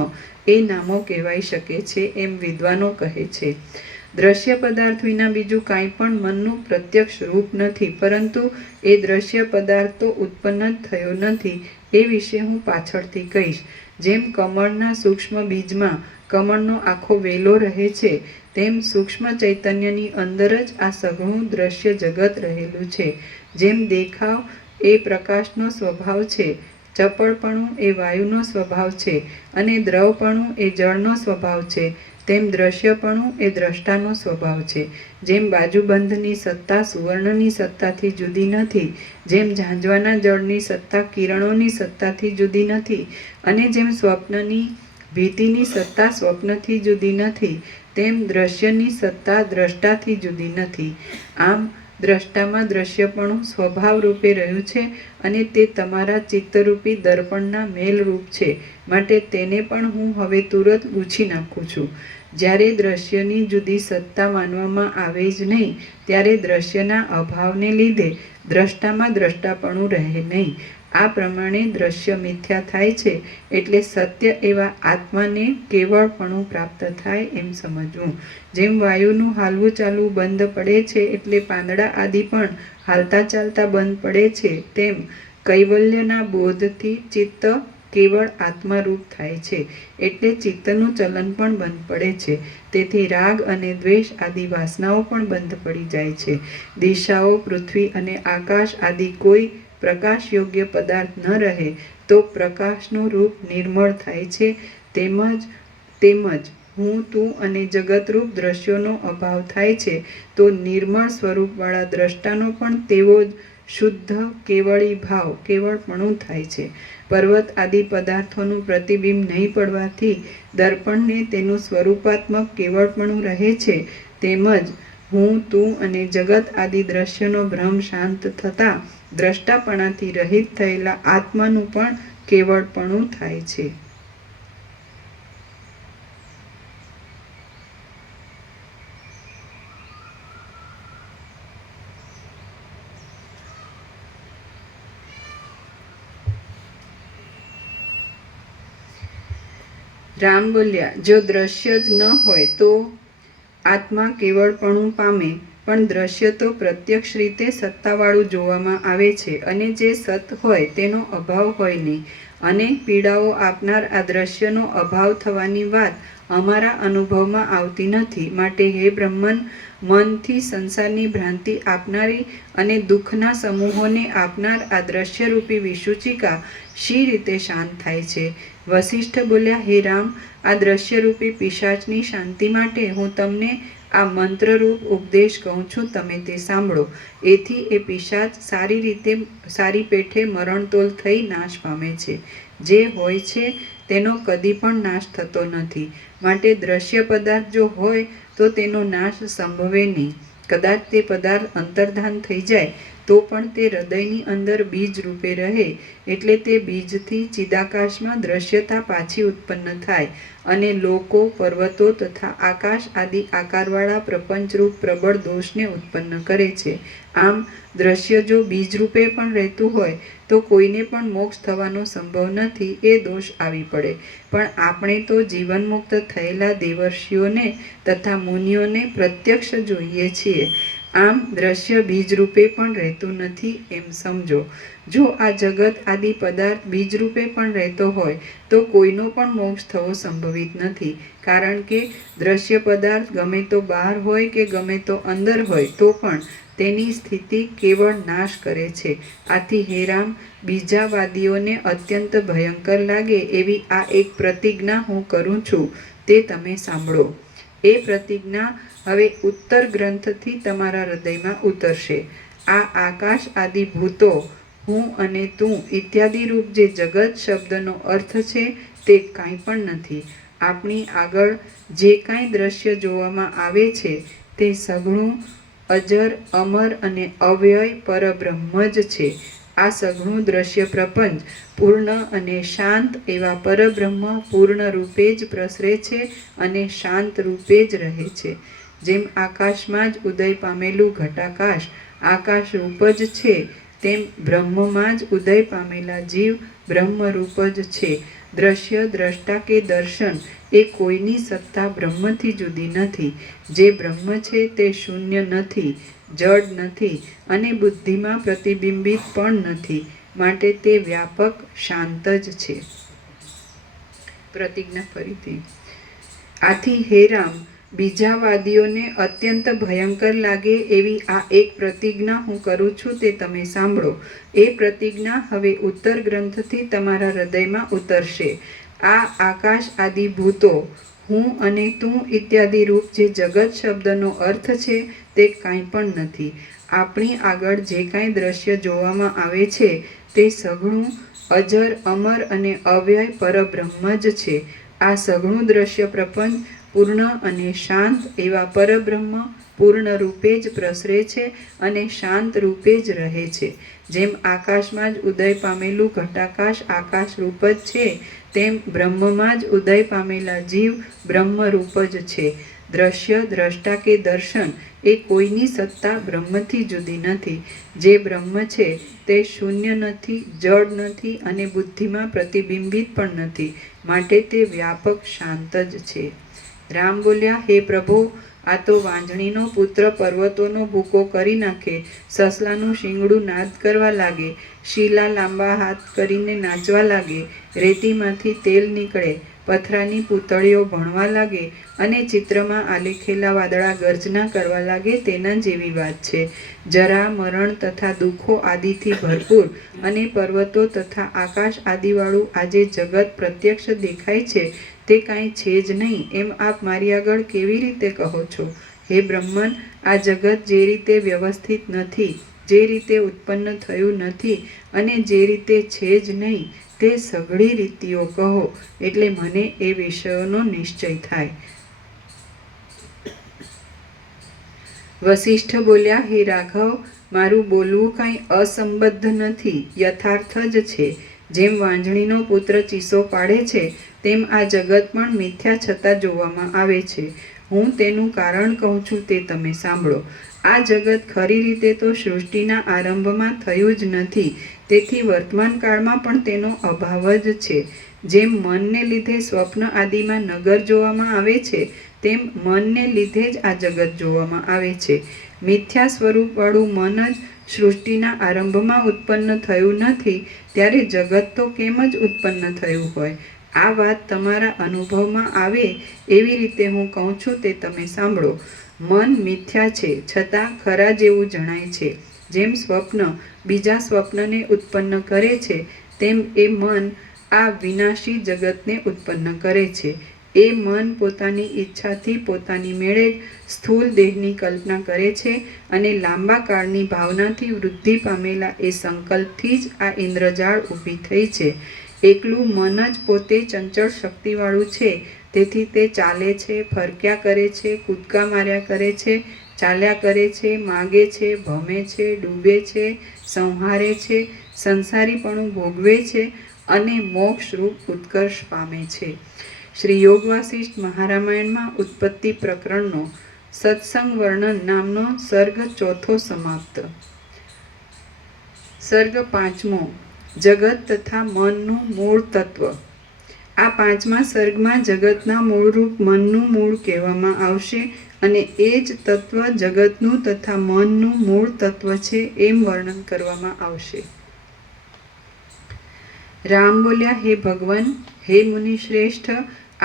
એ નામો કહેવાઈ શકે છે એમ વિદ્વાનો કહે છે. દ્રશ્ય પદાર્થ વિના બીજું કાંઈ પણ મનનું પ્રત્યક્ષ રૂપ નથી, પરંતુ એ દ્રશ્ય પદાર્થ તો ઉત્પન્ન જ થયો નથી. એ વિશે હું પાછળથી કહીશ. જેમ કમળના સૂક્ષ્મ બીજમાં કમળનો આખો વેલો રહે છે, તેમ સૂક્ષ્મ ચૈતન્યની અંદર જ આ સઘળું દ્રશ્ય જગત રહેલું છે. જેમ દેખાવ એ પ્રકાશનો સ્વભાવ છે, ચપળપણું એ વાયુનો સ્વભાવ છે અને દ્રવપણું એ જળનો સ્વભાવ છે, તેમ દ્રશ્યપણું એ દ્રષ્ટાનો સ્વભાવ છે. જેમ બાજુબંધની સત્તા સુવર્ણની સત્તાથી જુદી નથી, જેમ ઝાંઝવાના જળની સત્તા કિરણોની સત્તાથી જુદી નથી, અને જેમ સ્વપ્નની ભીતિની સત્તા સ્વપ્નથી જુદી નથી, તેમ દ્રશ્યની સત્તા દ્રષ્ટાથી જુદી નથી. આમ દ્રષ્ટામાં દ્રશ્યપણું સ્વભાવ રૂપે રહ્યું છે, અને તે તમારા ચિત્તરૂપી દર્પણના મેલરૂપ છે. માટે તેને પણ હું હવે તુરત લૂછી નાખું છું. જ્યારે દ્રશ્યની જુદી સત્તા માનવામાં આવે જ નહીં, ત્યારે દ્રશ્યના અભાવને લીધે દ્રષ્ટામાં દ્રષ્ટાપણું રહે નહીં. આ પ્રમાણે દ્રશ્ય મિથ્યા થાય છે, એટલે સત્ય એવા આત્માને કેવળપણું પ્રાપ્ત થાય એમ સમજવું. જેમ વાયુનું હાલવું ચાલવું બંધ પડે છે, એટલે પાંદડા આદિ પણ હાલતા ચાલતા બંધ પડે છે, તેમ કૈવલ્યના બોધથી ચિત્ત કેવળ આત્મારૂપ થાય છે, એટલે ચિત્તનું ચલન પણ બંધ પડે છે. તેથી રાગ અને દ્વેષ આદિ વાસનાઓ પણ બંધ પડી જાય છે. દિશાઓ, પૃથ્વી અને આકાશ આદિ કોઈ પ્રકાશ યોગ્ય પદાર્થ ન રહે તો પ્રકાશનું રૂપ નિર્મળ થાય છે. તેમજ હું, તું અને જગતરૂપ દ્રશ્યોનો અભાવ થાય છે, તો નિર્મળ સ્વરૂપવાળા દ્રષ્ટાનો પણ તેવો જ શુદ્ધ કેવળી ભાવ કેવળપણું થાય છે. પર્વત આદિ પદાર્થોનું પ્રતિબિંબ નહીં પડવાથી દર્પણને તેનું સ્વરૂપાત્મક કેવળપણું રહે છે. તેમજ હું, તું અને જગત આદિ દ્રશ્યનો ભ્રમ શાંત થતાં દ્રષ્ટાપણાથી રહિત થયેલા આત્માનું પણ કેવળપણું થાય છે. રામ બોલ્યા, જો દ્રશ્ય જ ન હોય તો આત્મા કેવળપણું પામે, પણ દ્રશ્ય તો પ્રત્યક્ષ રીતે સત્તાવાળું જોવામાં આવે છે, અને જે સત હોય તેનો અભાવ હોય નહીં. અનેક પીડાઓ આપનાર આ દ્રશ્યનો અભાવ થવાની વાત અમારા અનુભવમાં આવતી નથી. માટે હે બ્રહ્મન, મનથી સંસારની ભ્રાંતિ આપનારી અને દુઃખના સમૂહોને આપનાર આ દ્રશ્યરૂપી વિસૂચિકા શી રીતે શાંત થાય છે? વસિષ્ઠ બોલ્યા, હે રામ, આ દ્રશ્યરૂપી પિશાચની શાંતિ માટે હું તમને આ મંત્રરૂપ ઉપદેશ કહું છું, તમે તે સાંભળો. એથી એ પિશાચ સારી પેઠે મરણતોલ થઈ નાશ પામે છે. જે હોય છે તેનો કદી પણ નાશ થતો નથી. માટે દ્રશ્ય પદાર્થ જો હોય તો તેનો નાશ સંભવે નહીં. કદાચ તે પદાર્થ અંતર્ધાન થઈ જાય તો પણ તે હૃદયની અંદર બીજ રૂપે રહે, એટલે તે બીજથી ચિદાકાશમાં દ્રશ્યતા પાછી ઉત્પન્ન થાય અને લોકો, પર્વતો તથા આકાશ આદિ આકારવાળા પ્રપંચરૂપ પ્રબળ દોષને ઉત્પન્ન કરે છે. આમ દ્રશ્ય જો બીજરૂપે પણ રહેતું હોય તો કોઈને પણ મોક્ષ થવાનો સંભવ નથી, એ દોષ આવી પડે. પણ આપણે તો જીવનમુક્ત થયેલા દેવર્ષિઓને તથા મુનિઓને પ્રત્યક્ષ જોઈએ છીએ. આમ દ્રશ્ય બીજરૂપે પણ રહેતું નથી એમ સમજો. જો આ જગત આદિ પદાર્થ બીજરૂપે પણ રહેતો હોય તો કોઈનો પણ મોક્ષ થવો સંભવિત નથી. કારણ કે દ્રશ્ય પદાર્થ ગમે તો બહાર હોય કે ગમે તો અંદર હોય તો પણ તેની સ્થિતિ કેવળ નાશ કરે છે. આથી હે રામ, બીજા વાદીઓને અત્યંત ભયંકર લાગે એવી આ એક પ્રતિજ્ઞા હું કરું છું, તે તમે સાંભળો. એ પ્રતિજ્ઞા હવે ઉત્તર ગ્રંથથી તમારા હૃદયમાં ઉતરશે. આ આકાશ આદિ ભૂતો, હું અને તું ઇત્યાદિ રૂપ જે જગત શબ્દનો અર્થ છે તે કાંઈ પણ નથી. આપણી આગળ જે કાંઈ દ્રશ્ય જોવામાં આવે છે તે સઘળું અજર, અમર અને અવ્યય પરબ્રહ્મ જ છે. આ સઘળું દ્રશ્ય પ્રપંચ પૂર્ણ અને શાંત એવા પરબ્રહ્મ પૂર્ણ રૂપે જ પ્રસરે છે અને શાંત રૂપે જ રહે છે. જેમ આકાશમાં જ ઉદય પામેલું ઘટાકાશ આકાશ રૂપ જ છે, તેમ બ્રહ્મમાં જ ઉદય પામેલા જીવ બ્રહ્મરૂપ જ છે. દ્રશ્ય, દ્રષ્ટા કે દર્શન એ કોઈની સત્તા બ્રહ્મથી જુદી નથી. જે બ્રહ્મ છે તે શૂન્ય નથી, જડ નથી અને બુદ્ધિમાં પ્રતિબિંબિત પણ નથી. માટે તે વ્યાપક શાંત જ છે. પ્રતિજ્ઞા ફરીથી. આથી હે રામ, બીજા વાદીઓને અત્યંત ભયંકર લાગે એવી આ એક પ્રતિજ્ઞા હું કરું છું, તે તમે સાંભળો. એ પ્રતિજ્ઞા હવે ઉત્તર ગ્રંથથી તમારા હૃદયમાં ઉતરશે. આ આકાશ આદિ ભૂતો, હું અને તું ઇત્યાદિ રૂપ જે જગત શબ્દનો અર્થ છે તે કાંઈ પણ નથી. આપણી આગળ જે કાંઈ દ્રશ્ય જોવામાં આવે છે તે સઘળું અજર, અમર અને અવ્યય પરબ્રહ્મ જ છે. આ સઘળું દ્રશ્ય પ્રપંચ પૂર્ણ અને શાંત એવા પરબ્રહ્મ પૂર્ણ રૂપે જ પ્રસરે છે અને શાંત રૂપે જ રહે છે. જેમ આકાશમાં જ ઉદય પામેલું ઘટાકાશ આકાશ રૂપ જ છે, તેમ બ્રહ્મમાં જ ઉદય પામેલા જીવ બ્રહ્મરૂપ જ છે. દ્રશ્ય, દ્રષ્ટા કે દર્શન એ કોઈની સત્તા બ્રહ્મથી જુદી નથી. જે બ્રહ્મ છે તે શૂન્ય નથી, જડ નથી અને બુદ્ધિમાં પ્રતિબિંબિત પણ નથી, માટે તે વ્યાપક શાંત જ છે. રામ બોલ્યા, હે પ્રભુ, આ તો વાંજણીનો પુત્ર પર્વતોનો ભૂકો કરી નાખે, સસલાનું શિંગડું નાદ કરવા લાગે, શીલા લાંબા હાથ કરીને નાચવા લાગે, રેતીમાંથી તેલ નીકળે, પથરાની પૂતળીઓ ભણવા લાગે અને ચિત્રમાં આલેખેલા વાદળા ગર્જના કરવા લાગે તેના જેવી વાત છે. જરા, મરણ તથા દુઃખો આદિથી ભરપૂર અને પર્વતો તથા આકાશ આદિવાળું આ જે જગત પ્રત્યક્ષ દેખાય છે તે કાંઈ છે જ નહીં એમ આપ મારી આગળ કેવી રીતે કહો છો? હે બ્રહ્મન, આ જગત જે રીતે વ્યવસ્થિત નથી, જે રીતે ઉત્પન્ન થયું નથી અને જે રીતે છે જ નહીં તે સઘળી રીતિઓ કહો, એટલે મને એ વિષયોનો નિશ્ચય થાય. વસિષ્ઠ બોલ્યા, હે રાઘવ, મારું બોલવું કાંઈ અસંબદ્ધ નથી, યથાર્થ જ છે. જેમ વાંજણીનો પુત્ર ચીસો પાડે છે તેમ આ જગત પણ મિથ્યા છતાં જોવામાં આવે છે. હું તેનું કારણ કહું છું તે તમે સાંભળો. આ જગત ખરી રીતે તો સૃષ્ટિના આરંભમાં થયું જ નથી, તેથી વર્તમાન કાળમાં પણ તેનો અભાવ જ છે. જેમ મનને લીધે સ્વપ્ન આદિમાં નગર જોવામાં આવે છે, તેમ મનને લીધે જ આ જગત જોવામાં આવે છે. મિથ્યા સ્વરૂપવાળું મન જ સૃષ્ટિના આરંભમાં ઉત્પન્ન થયું નથી, ત્યારે જગત તો કેમ જ ઉત્પન્ન થયું હોય? આ વાત તમારા અનુભવમાં આવે એવી રીતે હું કહું છું તે તમે સાંભળો. મન મિથ્યા છે છતાં ખરા જેવું જણાય છે. જેમ સ્વપ્ન બીજા સ્વપ્નને ઉત્પન્ન કરે છે, તેમ એ મન આ વિનાશી જગતને ઉત્પન્ન કરે છે. એ મન પોતાની ઈચ્છાથી પોતાની મેળે જ સ્થૂળ દેહની કલ્પના કરે છે અને લાંબા કાળની ભાવનાથી વૃદ્ધિ પામેલા એ સંકલ્પથી જ આ ઇન્દ્રજાળ ઊભી થઈ છે. એકલું મન જ પોતે ચંચળ શક્તિવાળું છે, તેથી તે ચાલે છે, ફરક્યા કરે છે, કૂદકા માર્યા કરે છે, ચાલ્યા કરે છે, માગે છે, ભમે છે, ડૂબે છે, સંહારે છે, સંસારીપણું ભોગવે છે અને મોક્ષરૂપ ઉત્કર્ષ પામે છે. શ્રી યોગ વાસિષ્ઠ મહારામાયણમાં ઉત્પત્તિ પ્રકરણનો સત્સંગ વર્ણન નામનો સર્ગ 4 સમાપ્ત. સર્ગ 5 જગત તથા મનનું મૂળ તત્વ. આ 5મા સર્ગમાં જગતના મૂળરૂપ મનનું મૂળ કહેવામાં આવશે અને એ જ તત્વ જગતનું તથા મનનું મૂળ તત્વ છે એમ વર્ણન કરવામાં આવશે. રામ બોલ્યા, હે ભગવાન, હે મુનિશ્રેષ્ઠ,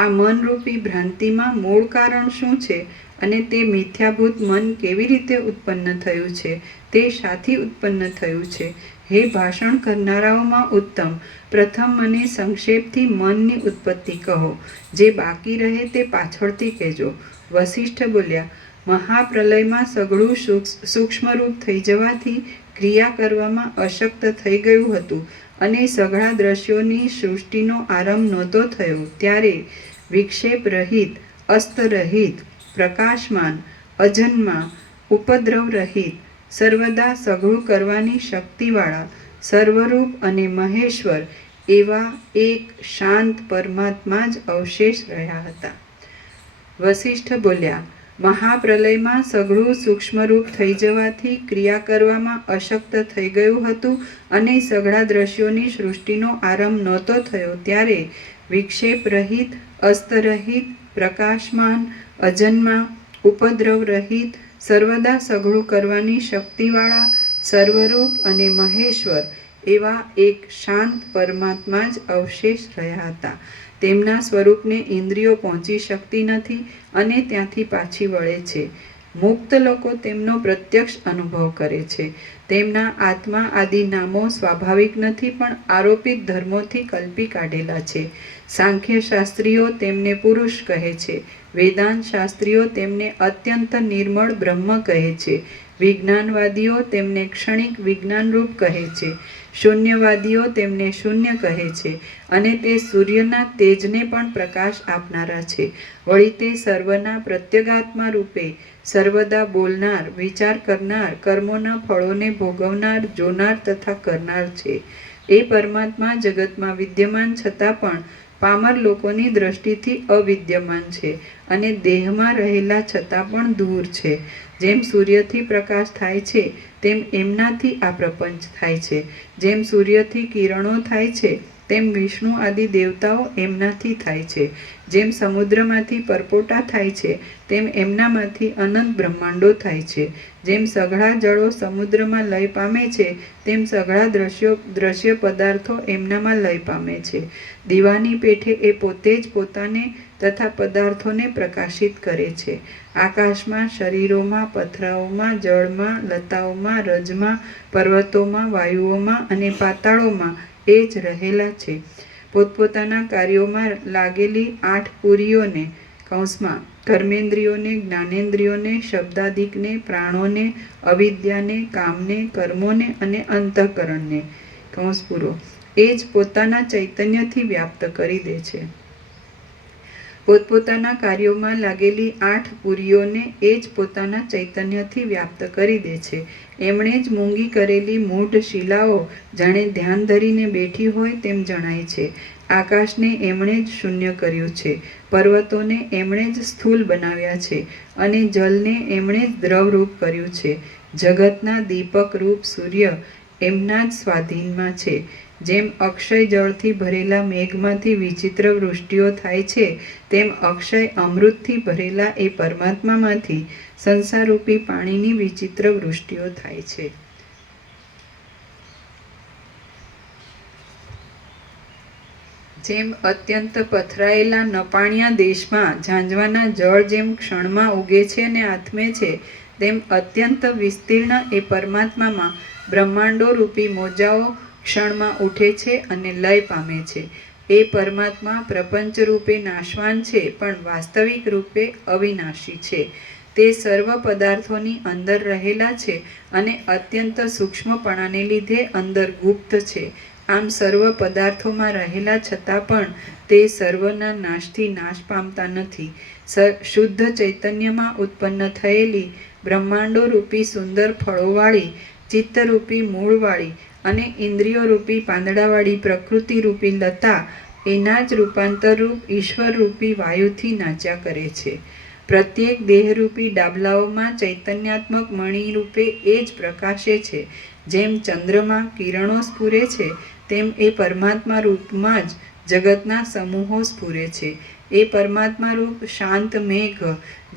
આ મનરૂપી ભ્રાંતિમાં મૂળ કારણ શું છે અને તે મિથ્યાભૂત મન કેવી રીતે ઉત્પન્ન થયું છે? તે શાથી ઉત્પન્ન થયું છે? હે ભાષણ કરનારાઓમાં ઉત્તમ, પ્રથમ મને સંક્ષેપથી મનની ઉત્પત્તિ કહો. જે બાકી રહે તે પાછળથી કહેજો. વસિષ્ઠ બોલ્યા, મહાપ્રલયમાં સઘળું સૂક્ષ્મરૂપ થઈ જવાથી ક્રિયા કરવામાં અશક્ત થઈ ગયું હતું અને સઘળા દ્રશ્યોની સૃષ્ટિનો આરંભ નહોતો થયો, ત્યારે વિક્ષેપ રહિત, અસ્ત રહિત, પ્રકાશમાન, અજન્મા, ઉપદ્રવ રહિત, સર્વદા સઘળું કરવાની શક્તિવાળા, સર્વરૂપ અને મહેશ્વર એવા એક શાંત પરમાત્મા જ અવશેષ રહ્યા હતા. વસિષ્ઠ બોલ્યા, મહાપ્રલયમાં સઘળું સૂક્ષ્મરૂપ થઈ જવાથી ક્રિયા કરવામાં અશક્ત થઈ ગયું હતું અને સઘળા દ્રશ્યોની સૃષ્ટિનો આરંભ નહોતો થયો, ત્યારે વિક્ષેપ રહિત, અસ્ત રહિત, પ્રકાશમાન, અજન્મા, ઉપદ્રવ રહિત, સર્વદા સઘળું કરવાની શક્તિવાળા, સર્વરૂપ અને મહેશ્વર એવા એક શાંત પરમાત્મા જ અવશેષ રહ્યા હતા. તેમના સ્વરૂપને ઇન્દ્રિયો પહોંચી શકતી નથી અને ત્યાંથી પાછી વળે છે. મુક્ત લોકો તેમનો પ્રત્યક્ષ અનુભવ કરે છે. તેમના આત્મા આદિ નામો સ્વાભાવિક નથી પણ આરોપિત ધર્મોથી કલ્પી કાઢેલા છે. સાંખ્ય શાસ્ત્રીઓ તેમને પુરુષ કહે છે. વેદાંત શાસ્ત્રીઓ તેમને અત્યંત નિર્મળ બ્રહ્મ કહે છે. વિજ્ઞાનવાદીઓ તેમને ક્ષણિક વિજ્ઞાનરૂપ કહે છે. શૂન્યવાદીઓ તેમને શૂન્ય કહે છે અને તે સૂર્યના તેજને પણ પ્રકાશ આપનારા છે. વળી તે સર્વના પ્રત્યેગાત્મા રૂપે સર્વદા બોલનાર, વિચાર કરનાર, કર્મોના ફળોને ભોગવનાર, જોનાર તથા કરનાર છે. એ પરમાત્મા જગતમાં વિદ્યમાન છતાં પણ પામર લોકોની દ્રષ્ટિથી અવિદ્યમાન છે અને દેહમાં રહેલા છતાં પણ દૂર છે. જેમ સૂર્યથી પ્રકાશ થાય છે તેમ એમનાથી આ પ્રપંચ થાય છે. જેમ સૂર્યથી કિરણો થાય છે તેમ વિષ્ણુ આદિ દેવતાઓ એમનાથી થાય છે. જેમ સમુદ્રમાંથી પરપોટા થાય છે તેમ એમનામાંથી અનંત બ્રહ્માંડો થાય છે. જેમ સઘળા જળો સમુદ્રમાં લય પામે છે તેમ સઘળા દ્રશ્ય પદાર્થો એમનામાં લય પામે છે. દીવાની પેઠે એ પોતે જ પોતાને તથા પદાર્થોને પ્રકાશિત કરે છે. આકાશમાં, શરીરોમાં, પથરાઓમાં, જળમાં, લતાઓમાં, રજમાં, પર્વતોમાં, વાયુઓમાં અને પાતાળોમાં એ જ રહેલા છે. પોતપોતાના કાર્યોમાં લાગેલી 8 પુરીઓને કૌંસમાં કર્મેન્દ્રિયોને, જ્ઞાનેન્દ્રિયોને, શબ્દાદિકને, પ્રાણોને, અવિદ્યાને, કામને, કર્મોને અને અંતઃકરણને કૌંસ પૂરો એ જ પોતાના ચૈતન્યથી વ્યાપ્ત કરી દે છે. પોતપોતાના કાર્યોમાં લાગેલી 8 પુરીઓને એ જ પોતાના ચૈતન્યથી વ્યાપ્ત કરી દે છે. એમણે જ મૂંગી કરેલી મૂઢ શિલાઓ જાણે ધ્યાન ધરીને બેઠી હોય તેમ જણાય છે. આકાશને એમણે જ શૂન્ય કર્યું છે. પર્વતોને એમણે જ સ્થૂલ બનાવ્યા છે અને જલને એમણે જ દ્રવરૂપ કર્યું છે. જગતના દીપક રૂપ સૂર્ય એમના જ સ્વાધીનમાં છે. જેમ અક્ષય જળથી ભરેલા મેઘમાંથી વિચિત્ર વૃષ્ટિઓ થાય છે તેમ અક્ષય અમૃતથી ભરેલા એ પરમાત્મામાંથી સંસારરૂપી પાણીની વિચિત્ર વૃષ્ટિઓ થાય છે. જેમ અત્યંત પથરાયેલા નપાણિયા દેશમાં ઝાંઝવાના જળ જેમ ક્ષણમાં ઉગે છે અને આથમે છે તેમ અત્યંત વિસ્તીર્ણ એ પરમાત્મામાં બ્રહ્માંડો રૂપી મોજાઓ ક્ષણમાં ઉઠે છે અને લય પામે છે. એ પરમાત્મા પ્રપંચ રૂપે નાશવાન છે પણ વાસ્તવિક રૂપે અવિનાશી છે. તે સર્વ પદાર્થોની અંદર રહેલા છે અને અત્યંત સૂક્ષ્મપણાને લીધે અંદર ગુપ્ત છે. આમ સર્વ પદાર્થોમાં રહેલા છતાં પણ તે સર્વના નાશથી નાશ પામતા નથી. શુદ્ધ ચૈતન્યમાં ઉત્પન્ન થયેલી બ્રહ્માંડો રૂપી સુંદર ફળોવાળી, ચિત્તરૂપી મૂળવાળી અને ઇન્દ્રિયોરૂપી પાંદડાવાળી પ્રકૃતિરૂપી લતા એના જ રૂપાંતરરૂપ ઈશ્વરરૂપી વાયુથી નાચ્યા કરે છે. પ્રત્યેક દેહરૂપી ડાબલાઓમાં ચૈતન્યાત્મક મણિરૂપે એ જ પ્રકાશે છે. જેમ ચંદ્રમાં કિરણો સ્ફુરે છે તેમ એ પરમાત્મા રૂપમાં જ જગતના સમૂહો સ્ફુરે છે. એ પરમાત્મા રૂપ શાંત મેઘ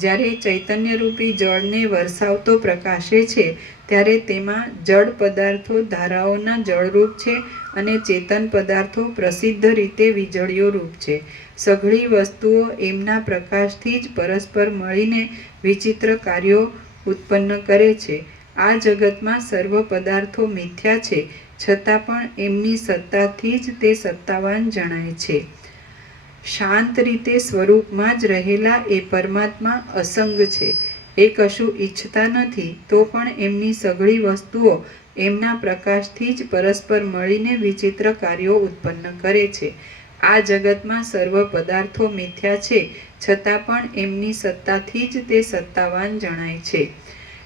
જ્યારે ચૈતન્યરૂપી જળને વરસાવતો પ્રકાશે છે ત્યારે તેમાં જળ પદાર્થો ધારાઓના જળરૂપ છે અને ચેતન પદાર્થો પ્રસિદ્ધ રીતે વીજળીઓ રૂપ છે. સઘળી વસ્તુઓ એમના પ્રકાશથી જ પરસ્પર મળીને વિચિત્ર કાર્યો ઉત્પન્ન કરે છે. આ જગતમાં સર્વ પદાર્થો મિથ્યા છે છતાં પણ એમની સત્તાથી જ તે સત્તાવાન જણાય છે. શાંત રીતે સ્વરૂપમાં જ રહેલા એ પરમાત્મા અસંગ છે. એ કશું ઈચ્છતા નથી તો પણ એમની સઘળી વસ્તુઓ એમના પ્રકાશથી જ પરસ્પર મળીને વિચિત્ર કાર્યો ઉત્પન્ન કરે છે. આ જગતમાં સર્વ પદાર્થો મિથ્યા છે છતાં પણ એમની સત્તાથી જ તે સત્તાવાન જણાય છે.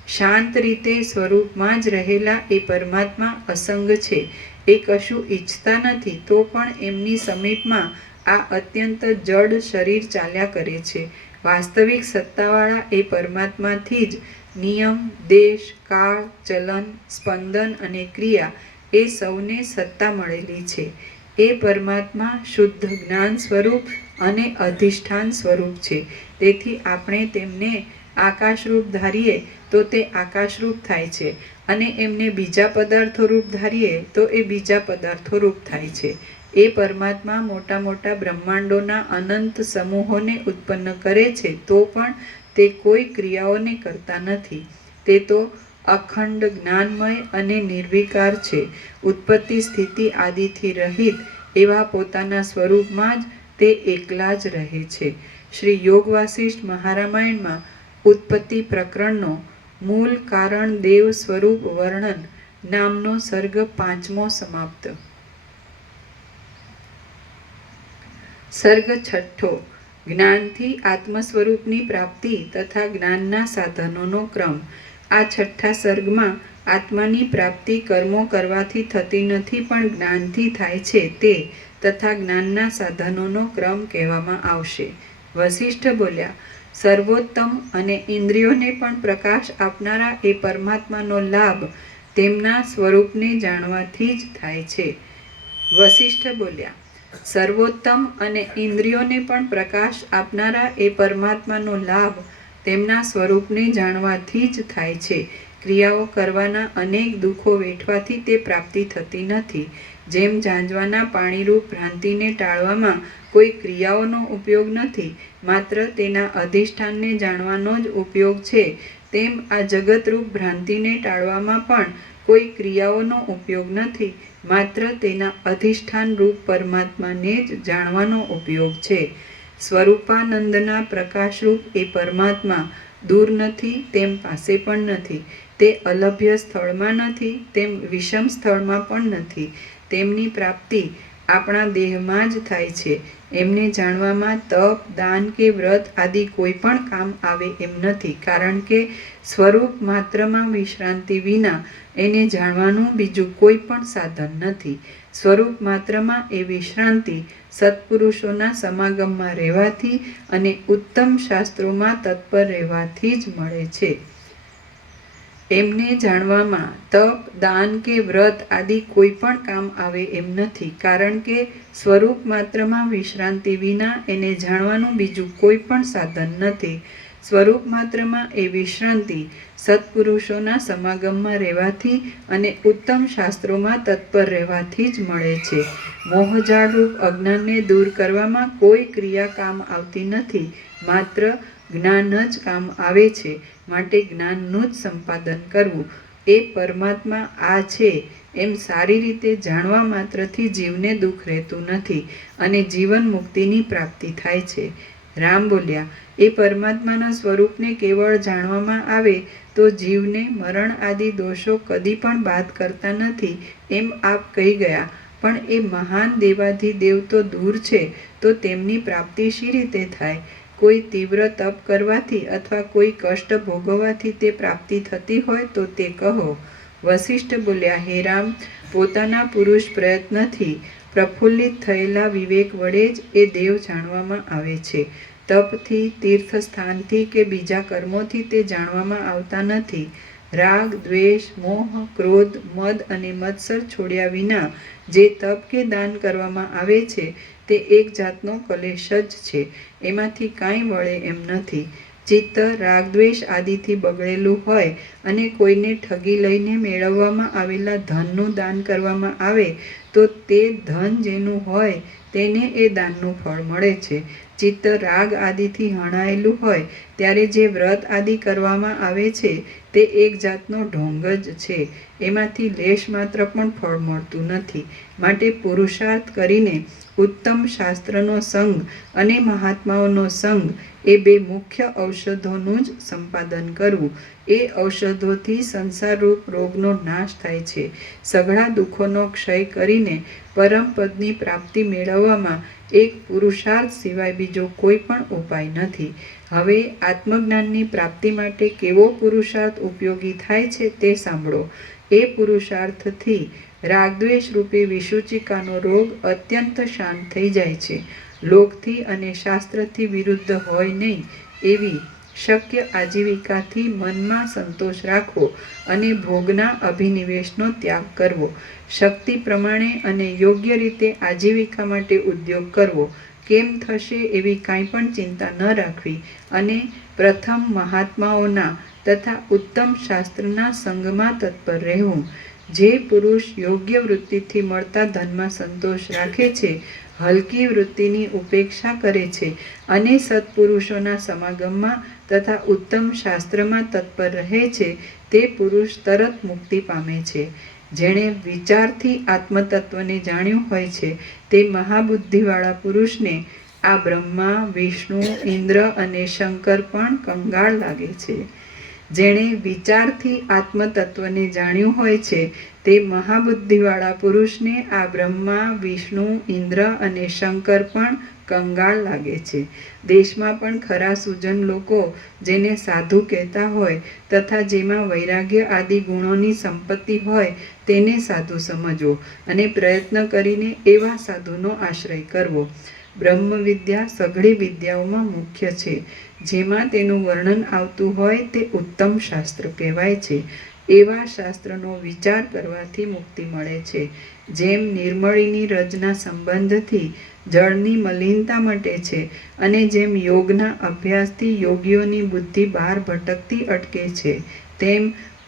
શાંત રીતે સ્વરૂપમાં જ રહેલા એ પરમાત્મા અસંગ છે. એ કશું ઈચ્છતા નથી તો પણ એમની સમીપમાં આ અત્યંત જડ શરીર ચાલ્યા કરે છે. વાસ્તવિક સત્તાવાળા એ પરમાત્માથી જ નિયમ, દેશ, કાળ, ચલન, સ્પંદન અને ક્રિયા એ સૌને સત્તા મળેલી છે. એ પરમાત્મા શુદ્ધ જ્ઞાન સ્વરૂપ અને અધિષ્ઠાન સ્વરૂપ છે. તેથી આપણે તેમને આકાશરૂપ ધારીએ તો તે આકાશરૂપ થાય છે અને એમને બીજા પદાર્થો રૂપ ધારીએ તો એ બીજા પદાર્થો રૂપ થાય છે. એ પરમાત્મા મોટા મોટા બ્રહ્માંડોના અનંત સમૂહોને ઉત્પન્ન કરે છે તો પણ તે કોઈ ક્રિયાઓને કરતા નથી. તે તો અખંડ જ્ઞાનમય અને નિર્વિકાર છે. ઉત્પત્તિ સ્થિતિ આદિથી રહિત એવા પોતાના સ્વરૂપમાં જ તે એકલા જ રહે છે. શ્રી યોગ વાસિષ્ઠ મહારામાયણમાં ઉત્પત્તિ પ્રકરણનો મૂળ કારણ દેવ સ્વરૂપ વર્ણન નામનો સર્ગ 5મો સમાપ્ત. સર્ગ 6. જ્ઞાનથી આત્મ સ્વરૂપની પ્રાપ્તિ તથા જ્ઞાનના સાધનોનો ક્રમ. આ 6થા સર્ગમાં આત્માની પ્રાપ્તિ કર્મો કરવાથી થતી નથી પણ જ્ઞાનથી થાય છે તે તથા જ્ઞાનના સાધનોનો ક્રમ કહેવામાં આવશે. વસિષ્ઠ બોલ્યા, સર્વોત્તમ અને ઇન્દ્રિયોને પણ પ્રકાશ આપનારા એ પરમાત્માનો લાભ તેમના સ્વરૂપને જાણવાથી જ થાય છે. વસિષ્ઠ બોલ્યા, સર્વોત્તમ અને ઇન્દ્રિયોને પણ પ્રકાશ આપનારા એ પરમાત્માનો લાભ તેમના સ્વરૂપને જાણવાથી જ થાય છે. ક્રિયાઓ કરવાના અનેક દુઃખો વેઠવાથી તે પ્રાપ્તિ થતી નથી. જેમ ઝાંઝવાના પાણીરૂપ ભ્રાંતિને ટાળવામાં કોઈ ક્રિયાઓનો ઉપયોગ નથી, માત્ર તેના અધિષ્ઠાનને જાણવાનો જ ઉપયોગ છે, તેમ આ જગતરૂપ ભ્રાંતિને ટાળવામાં પણ કોઈ ક્રિયાઓનો ઉપયોગ નથી, માત્ર તેના અધિષ્ઠાનરૂપ પરમાત્માને જ જાણવાનો ઉપયોગ છે. સ્વરૂપાનંદના પ્રકાશરૂપ એ પરમાત્મા દૂર નથી તેમ પાસે પણ નથી. તે અલભ્ય સ્થળમાં નથી તેમ વિષમ સ્થળમાં પણ નથી. તેમની પ્રાપ્તિ આપણા દેહમાં જ થાય છે. એમને જાણવામાં તપ, દાન કે વ્રત આદિ કોઈ પણ કામ આવે એમ નથી, કારણ કે સ્વરૂપ માત્રમાં વિશ્રાંતિ વિના એને જાણવાનું બીજું કોઈ પણ સાધન નથી. સ્વરૂપ માત્રમાં એ વિશ્રાંતિ સત્પુરુષોના સમાગમમાં રહેવાથી અને ઉત્તમ શાસ્ત્રોમાં તત્પર રહેવાથી જ મળે છે. એમને જાણવામાં તપ, દાન કે વ્રત આદિ કોઈ પણ કામ આવે એમ નથી, કારણ કે સ્વરૂપ માત્રમાં વિશ્રાંતિ વિના એને જાણવાનું બીજું કોઈ પણ સાધન નથી. સ્વરૂપ માત્રમાં એ વિશ્રાંતિ સત્પુરુષોના સમાગમમાં રહેવાથી અને ઉત્તમ શાસ્ત્રોમાં તત્પર રહેવાથી જ મળે છે. મોહજાળરૂપ અજ્ઞાનને દૂર કરવામાં કોઈ ક્રિયા કામ આવતી નથી, માત્ર જ્ઞાન જ કામ આવે છે. માટે જ્ઞાનનું જ સંપાદન કરવું. એ પરમાત્મા આ છે એમ સારી રીતે જાણવા માત્રથી જીવને દુઃખ રહેતું નથી અને જીવન મુક્તિની પ્રાપ્તિ થાય છે. રામ બોલ્યા, એ પરમાત્માના સ્વરૂપને કેવળ જાણવામાં આવે તો જીવને મરણ આદિ દોષો કદી પણ બાદ કરતા નથી એમ આપ કહી ગયા, પણ એ મહાન દેવાધિદેવ તો દૂર છે, તો તેમની પ્રાપ્તિ શી રીતે થાય? કોઈ તીવ્ર તપ કરવાથી અથવા કોઈ કષ્ટ ભોગવવાથી તે પ્રાપ્તિ થતી હોય તો તે કહો. વસિષ્ઠ બોલ્યા, હે રામ, પોતાના પુરુષ પ્રયત્નથી પ્રફુલ્લિત થયેલા વિવેક વડે જ એ દેવ જાણવામાં આવે છે. તપથી, તીર્થસ્થાનથી કે બીજા કર્મોથી તે જાણવામાં આવતા નથી. રાગ, દ્વેષ, મોહ, ક્રોધ, મદ અને મત્સર છોડ્યા વિના જે તપ કે દાન કરવામાં આવે છે તે એક જાતનો કલેશ જ છે, એમાંથી કાંઈ વળે એમ નથી. ચિત્ત રાગદ્વેષ આદિથી બગડેલું હોય અને કોઈને ઠગી લઈને મેળવવામાં આવેલા ધનનું દાન કરવામાં આવે તો તે ધન જેનું હોય તેને એ દાનનું ફળ મળે છે. ચિત્ત રાગ આદિથી હણાયેલું હોય ત્યારે જે વ્રત આદિ કરવામાં આવે છે તે એક જાતનો ઢોંગ જ છે, એમાંથી લેશ માત્ર પણ ફળ મળતું નથી. માટે પુરુષાર્થ કરીને ઉત્તમ શાસ્ત્રનો સંગ અને મહાત્માઓનો સંગ એ બે મુખ્ય ઔષધોનું જ સંપાદન કરવું. એ ઔષધોથી સંસારરૂપ રોગનો નાશ થાય છે. સઘળા દુઃખોનો ક્ષય કરીને પરમપદની પ્રાપ્તિ મેળવવામાં એક પુરુષાર્થ સિવાય બીજો કોઈ પણ ઉપાય નથી. હવે આત્મજ્ઞાનની પ્રાપ્તિ માટે કેવો પુરુષાર્થ ઉપયોગી થાય છે તે સાંભળો. એ પુરુષાર્થથી રાગદ્વેષ રૂપી વિસૂચિકાનો રોગ અત્યંત શાંત થઈ જાય છે. લોકથી અને શાસ્ત્રથી વિરુદ્ધ હોય નહીં એવી શક્ય આજીવિકાથી મનમાં સંતોષ રાખવો અને ભોગના અભિનિવેશનો ત્યાગ કરવો. શક્તિ પ્રમાણે અને યોગ્ય રીતે આજીવિકા માટે ઉદ્યોગ કરવો. કેમ થશે એવી કાંઈ પણ ચિંતા ન રાખવી અને પ્રથમ મહાત્માઓના તથા ઉત્તમ શાસ્ત્રના સંગમાં તત્પર રહેવું. જે પુરુષ યોગ્ય વૃત્તિથી મળતા ધનમાં સંતોષ રાખે છે, હલકી વૃત્તિની ઉપેક્ષા કરે છે અને સત્પુરુષોના સમાગમમાં તથા ઉત્તમ શાસ્ત્રમાં તત્પર રહે છે, તે પુરુષ તરત મુક્તિ પામે છે. જેણે વિચારથી આત્મતત્વને જાણ્યું હોય છે તે મહાબુદ્ધિવાળા પુરુષને આ બ્રહ્મા, વિષ્ણુ, ઇન્દ્ર અને શંકર પણ કંગાળ લાગે છે. જેણે વિચારથી આત્મતત્વને જાણ્યું હોય છે તે મહાબુદ્ધિવાળા પુરુષને આ બ્રહ્મા, વિષ્ણુ, ઇન્દ્ર અને શંકર પણ કંગાળ લાગે છે. દેશમાં પણ ખરા સુજન લોકો જેને સાધુ કહેતા હોય તથા જેમાં વૈરાગ્ય આદિ ગુણોની સંપત્તિ હોય તેને સાધુ સમજવો અને પ્રયત્ન કરીને એવા સાધુનો આશ્રય કરવો. બ્રહ્મ વિદ્યા સઘળી વિદ્યાઓમાં મુખ્ય છે. જેમાં તેનું વર્ણન આવતું હોય તે ઉત્તમ શાસ્ત્ર કહેવાય છે. એવા શાસ્ત્રનો વિચાર કરવાથી મુક્તિ મળે છે. જેમ નિર્મળીની રજના સંબંધથી જળની મલિનતા મટે છે અને જેમ યોગના અભ્યાસથી યોગીઓની બુદ્ધિ બહાર ભટકતી અટકે છે, તેમ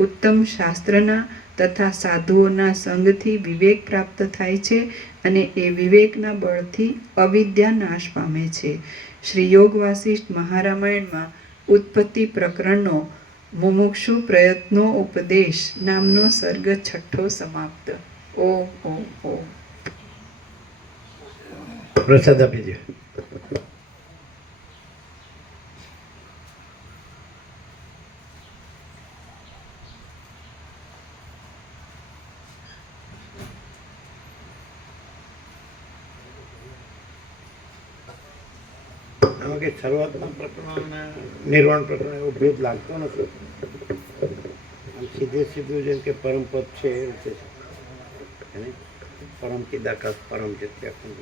ઉત્તમ શાસ્ત્રના તથા સાધુઓના સંગથી વિવેક પ્રાપ્ત થાય છે અને એ વિવેકના બળથી અવિદ્યા નાશ પામે છે. શ્રી યોગ વાસિષ્ઠ મહારામાયણમાં ઉત્પત્તિ પ્રકરણનો મુમુક્ષુ પ્રયત્નો ઉપદેશ નામનો સર્ગ 6 સમાપ્ત. ઓમ ઓમ ઓમ. પ્રસાદ આપી દો. આમાં કંઈ શરૂઆતના પ્રકરણ અને નિર્વાણ પ્રકરણ એવો ભેદ લાગતો નથી. આમ સીધું જેમ કે પરમપદ છે એ રીતે છે. પરમ ચિદાકાશ પરમ ચિત્યાખંડ.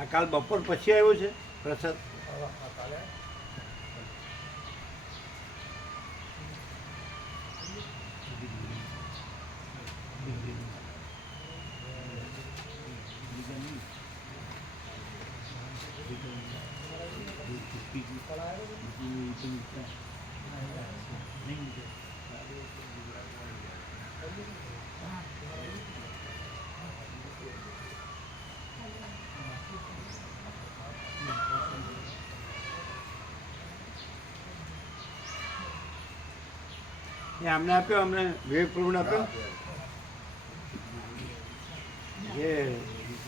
આ કાલ બપોર પછી આવ્યો છે પ્રસાદ. અમને આપ્યો, અમને વિવેક પ્રભુને આપ્યો. જે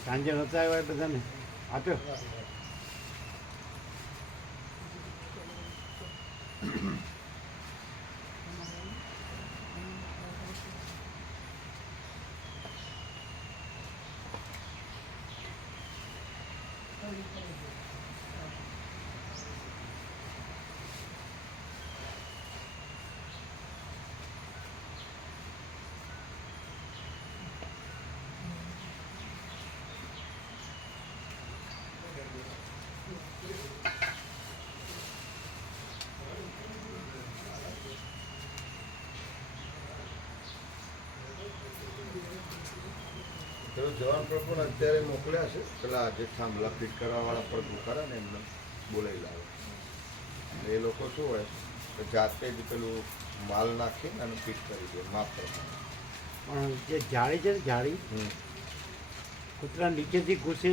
સાંજે નહોતા આવ્યા એ બધાને આપ્યો. જવાન પ્રભુને અત્યારે મોકલ્યા છે. પેલા જે થાંભલા ફિટ કરવાવાળા પ્રભુ ખરા ને એમને બોલાવી લાવે. એ લોકો શું હોય કે જાતે જ પેલું માલ નાખીને અને ફિટ કરી દે માપ પ્રમાણે. પણ જે જાળી છે ને જાળી કૂતરા નીચેથી ઘૂસે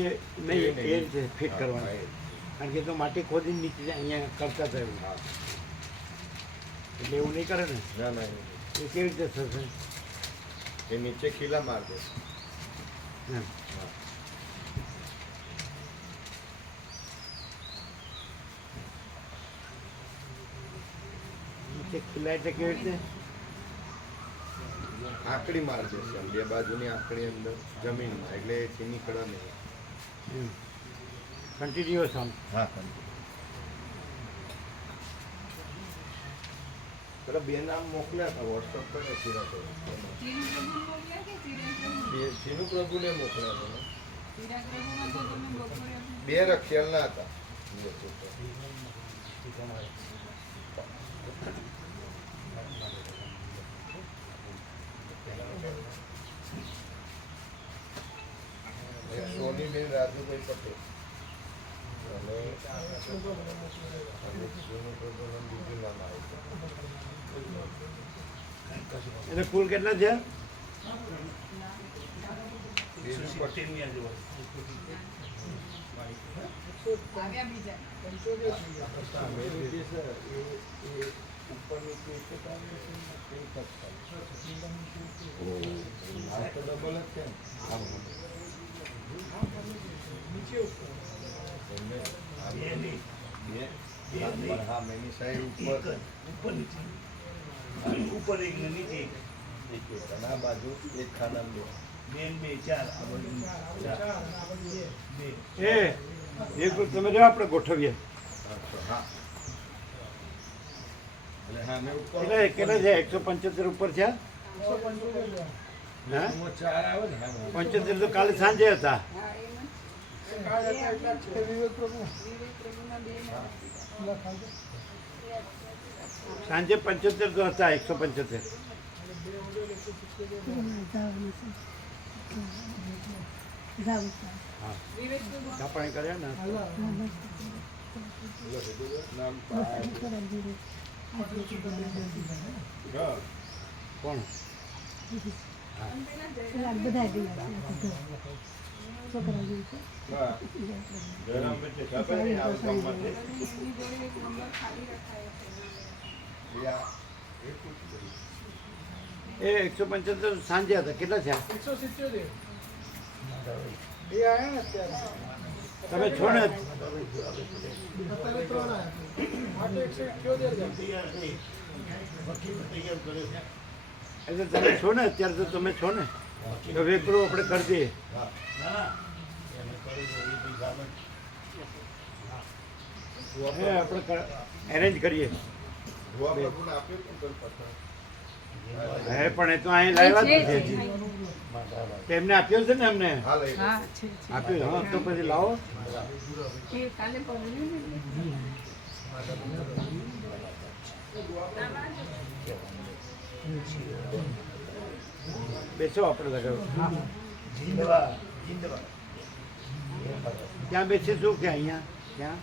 નહીં એ રીતે ફિટ કરવાની. કારણ કે તો માટી ખોદીને નીચે અહીંયા કરતા હતા એવું. એટલે એવું નહીં કરે ને. ના ના એ કેવી રીતે થશે? એ નીચે ખીલા માર દે. હા. નીચે ખીલા એટલે કેવી રીતે? આંકડી માર દેશે આમ બે બાજુની આંકડી અંદર જમીનમાં, એટલે એથી નીકળે નહીં. કન્ટિન્યુઅસ આમ. હા પેલા બે નામ મોકલ્યા હતા વોટ્સઅપ પર નથી રહેતો. ચીનુ પ્રભુને મોકલ્યા હતા. બે રખિયાલના હતા. સોનીબેન રાજુભાઈ પટેલ અને ચીનુ પ્રભુનું બીજું નામ આવ્યું. એટલે કુલ કેટલા થયા? 170 ની આજુબાજુ. ઉપરની પેકેટ આવે છે ને તે આ તો ડબલ જ છે ને બે નહીં. હા મેની સાઈડ એક ઉપર જ. ઉપર નીચે. ઉપર એક ને નીચે એક. એક અને આ બાજુ એક ખાના બે બે ને બે ચાર. આ બાજુ ચાર. બે. એક તમે જો આપણે ગોઠવીએ. હા એટલે હા મેં ઉપર એટલે કેટલા છે? 175 ઉપર છે. હા, ચાર આવે ને હા 75 તો કાલે સાંજે હતા. સાંજે 75 તો હતા. 175. હા, કાપણી કર્યા ને. નામ કોણ? ગરમ એટલે ખબર નહીં આવું કામમાં છે એ 175 સાંજે હતા. કેટલા છે? તમે છો ને? એટલે તમે છો ને અત્યારે? તો તમે છો ને? તો વેકરું આપણે કરી દઈએ. આપણે એરેન્જ કરીએ. ભુવા પ્રભુને આપ્યું પણ પત્ર હે પણ એ તો અહીં લાવ્યા જ નથી. તેમને આપ્યો છે ને એમને હા લઈ લો. આપ્યું. હા, તો પછી લાવો. બેસો આપણે લગાવ. જીંદવા. જીંદવા. ક્યાં બેસીશું? કે અહીંયા? ક્યાં?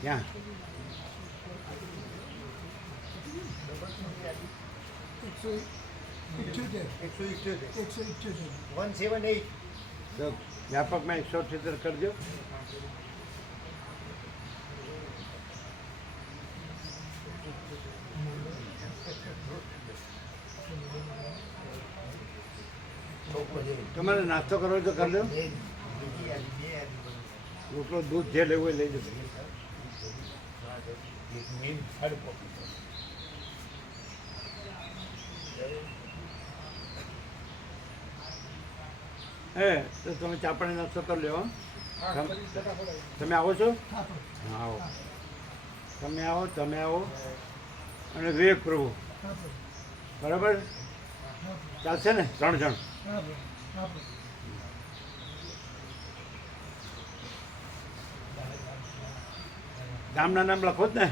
ક્યાં? તો વ્યાપકમાં 178 કરજો. તમારે નાસ્તો કરવો હોય તો કરી લો. રોટલો દૂધ જે લેવું હોય લઈ જજો. હે તો તમે ચા પાણી નાસ્તો કરી લો. તમે આવો છો? હા, આવો. તમે આવો અને વિવેક પ્રભુ. બરાબર ચાલશે ને? 3 જણ. ગામના નામ લખો જ ને?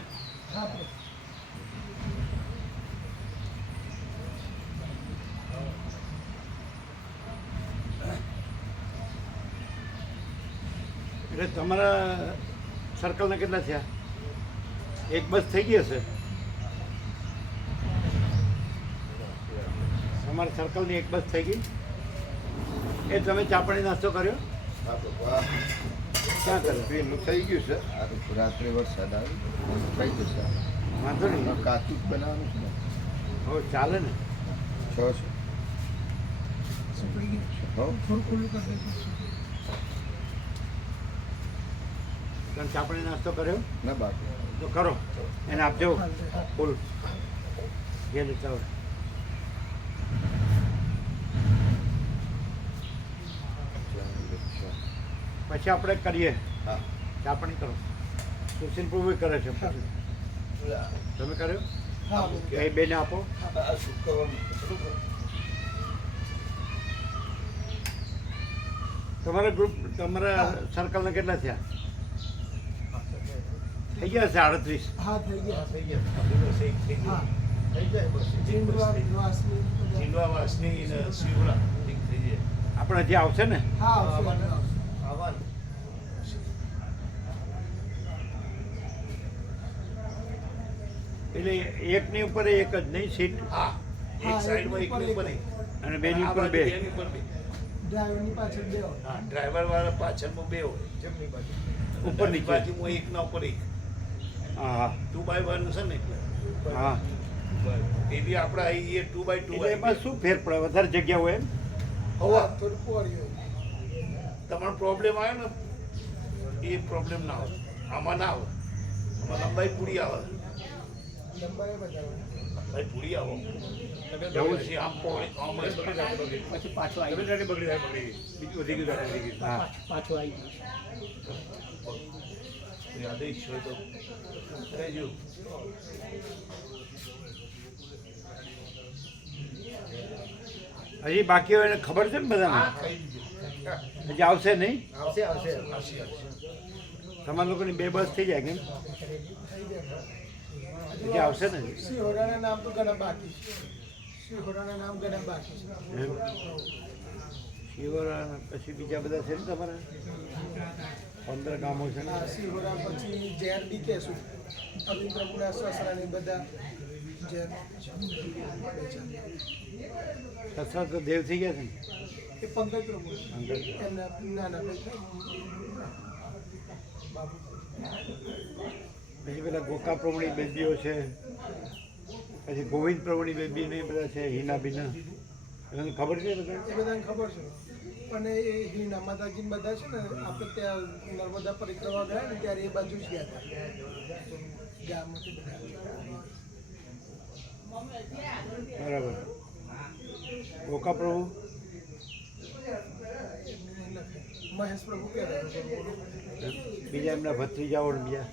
એટલે તમારા સર્કલના કેટલા થયા? એક બસ થઈ ગઈ હશે. તમારા સર્કલની એક બસ થઈ ગઈ. એ તમે ચા પાણી નાસ્તો કર્યો? હા તો વાહ. ક્યાં કર્યો? પેલું થઈ ગયું છે આ તો રાત્રે વરસાદ આવી થઈ જશે વાંધો નહીં. કાચું જ બનાવવાનું છે ને હો ચાલે ને. 6 છે હો તમે ચા પાણી નાસ્તો કર્યો? ના બાકી તો કરો. એને આપજો ફૂલ. ઘેર લેતા હોય. પછી આપણે કરીએ. હા ચા પાણી કરો. સુશીલ પ્રભુ કરે છે. તમે કર્યો? એ બેને આપો. આ શું કરવાનું તમારા ગ્રુપ તમારા સર્કલના કેટલા થયા? થઈ ગયા હશે 38. હા થઈ ગયા થઈ ગયા. થઈ હા જાય બસ. જીંદવા વાસની ને શિવડા ઠીક થઈ જાય. આપણે હજી આવશે ને? હા આવવાનું. એટલે એકની ઉપર એક જ નહીં સીટ હા એક હા, સાઈડમાં એકની એકની ઉપર ઉપર એક અને બેની આ ઉપર બાજુ બે બેની ઉપર બે ડ્રાઈવરની પાછળ બે હોય. હા ડ્રાઈવર વાળા પાછળમાં બે હોય જમણી બાજુ. ઉપર ઉપરની નીચે. બાજુમાં એકના ઉપર એક હા હા 2x1 છે ને એટલે હા એ બી આપણે અહીં 2x2 એટલે એમાં શું ફેર પડે વધારે જગ્યા હોય એમ હવા થોડી પહોળી હોય. તમારો પ્રોબ્લેમ આવે ને એ પ્રોબ્લેમ ના આવે આમાં ના આવે આમાં લંબાઈ પૂરી આવે લંબાઈ વધારે હોય. લંબાઈ પૂરી આવે પછી આમ પહોળી આમ પછી પાછો આવી ગયો હા પાછો આવી ગયો આદેશ હોય તો રહેજો હજી બાકી હોય એને ખબર છે ને બધાને કહી દીધું હજી આવશે નહીં આવશે આવશે. આવશે આવશે તમારા લોકોની 2 બસ થઈ જાય કેમ હજી આવશે ને સિંહોરાના નામ તો ઘણા બાકી છે. સિંહોરાના નામ ઘણા બાકી છે. એમ શિવરા પછી બીજા બધા છે ને તમારા 15 ગામો છે ને હા, સિંહોરા પછી ઝેર બી કહેશું. અરવિંદ પ્રભુના સસરાની બધા ઝેર સસરા તો દેવ થઈ ગયા છે ને એ પંકજ પ્રભુ પંકજ. એમના નાના ભાઈ બાબુ. પછી પેલા ગોકા પ્રવણી બેબીઓ છે પછી ગોવિંદ પ્રવણી બેબી ને એ બધા છે હિના બીના એને ખબર છે બધા એ બધાને ખબર છે. પણ એ હિના માતાજી બધા છે ને આપણે ત્યાં નર્મદા પરિક્રમા ગયા ને ત્યારે એ બાજુ જ ગયા હતા ગામમાંથી બધા. બરાબર ગોકા પ્રભુ મહેશ પ્રભુ કહેવાય. બીજા એમના ભત્રીજાઓ ને બીજા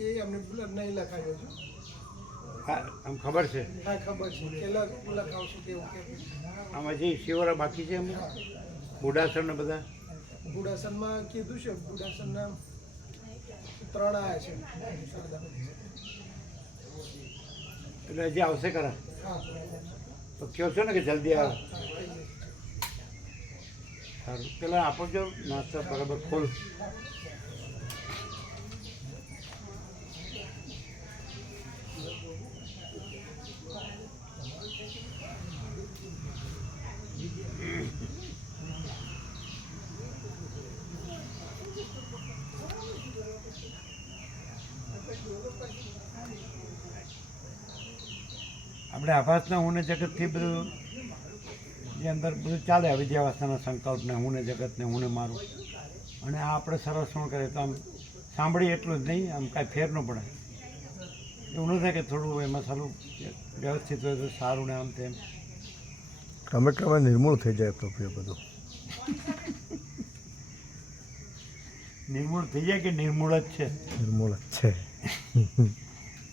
એ અમને નહીં લખાયો છે. હા આમ ખબર છે હા ખબર છે કે લખાવશું કેવું કે આમાં જે શિવરા બાકી છે એમ બુઢાસર ને બધા બુડાસનમાં કીધું છે. બુડાસનના 3 આવ્યા છે સરદાર. એટલે હજી આવશે ખરા હા તો કહો છો ને કે જલ્દી હા, આવે હા, થઈ જશે. સારું પેલા આપો જો નાસ્તો બરાબર ખોલ આપણે આભાસના હું ને જગતથી બધું જે અંદર બધું ચાલે વિદ્યાવાસના સંકલ્પને હું ને જગતને હું ને મારું અને આ આપણે સરસણ કરે તો આમ સાંભળી એટલું જ નહીં આમ કાંઈ ફેર ન પડે એવું ન થાય કે થોડું એમાં સારું વ્યવસ્થિત હોય તો સારું ને આમ તેમ ક્રમે ક્રમે નિર્મૂળ થઈ જાય પ્રભુ એ બધું. નિર્મૂળ થઈ જાય કે નિર્મૂળ જ છે નિર્મૂળ જ છે.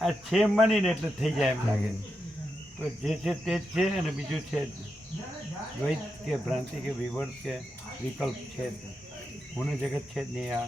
આ છે એમ માનીને એટલે થઈ જાય એમ લાગે તો જે છે તે જ છે અને બીજું છે જ નહીં. દ્વૈત કે ભ્રાંતિ કે વિવર્ત કે વિકલ્પ છે જ નહીં. હું ને જગત છે જ નહીં આ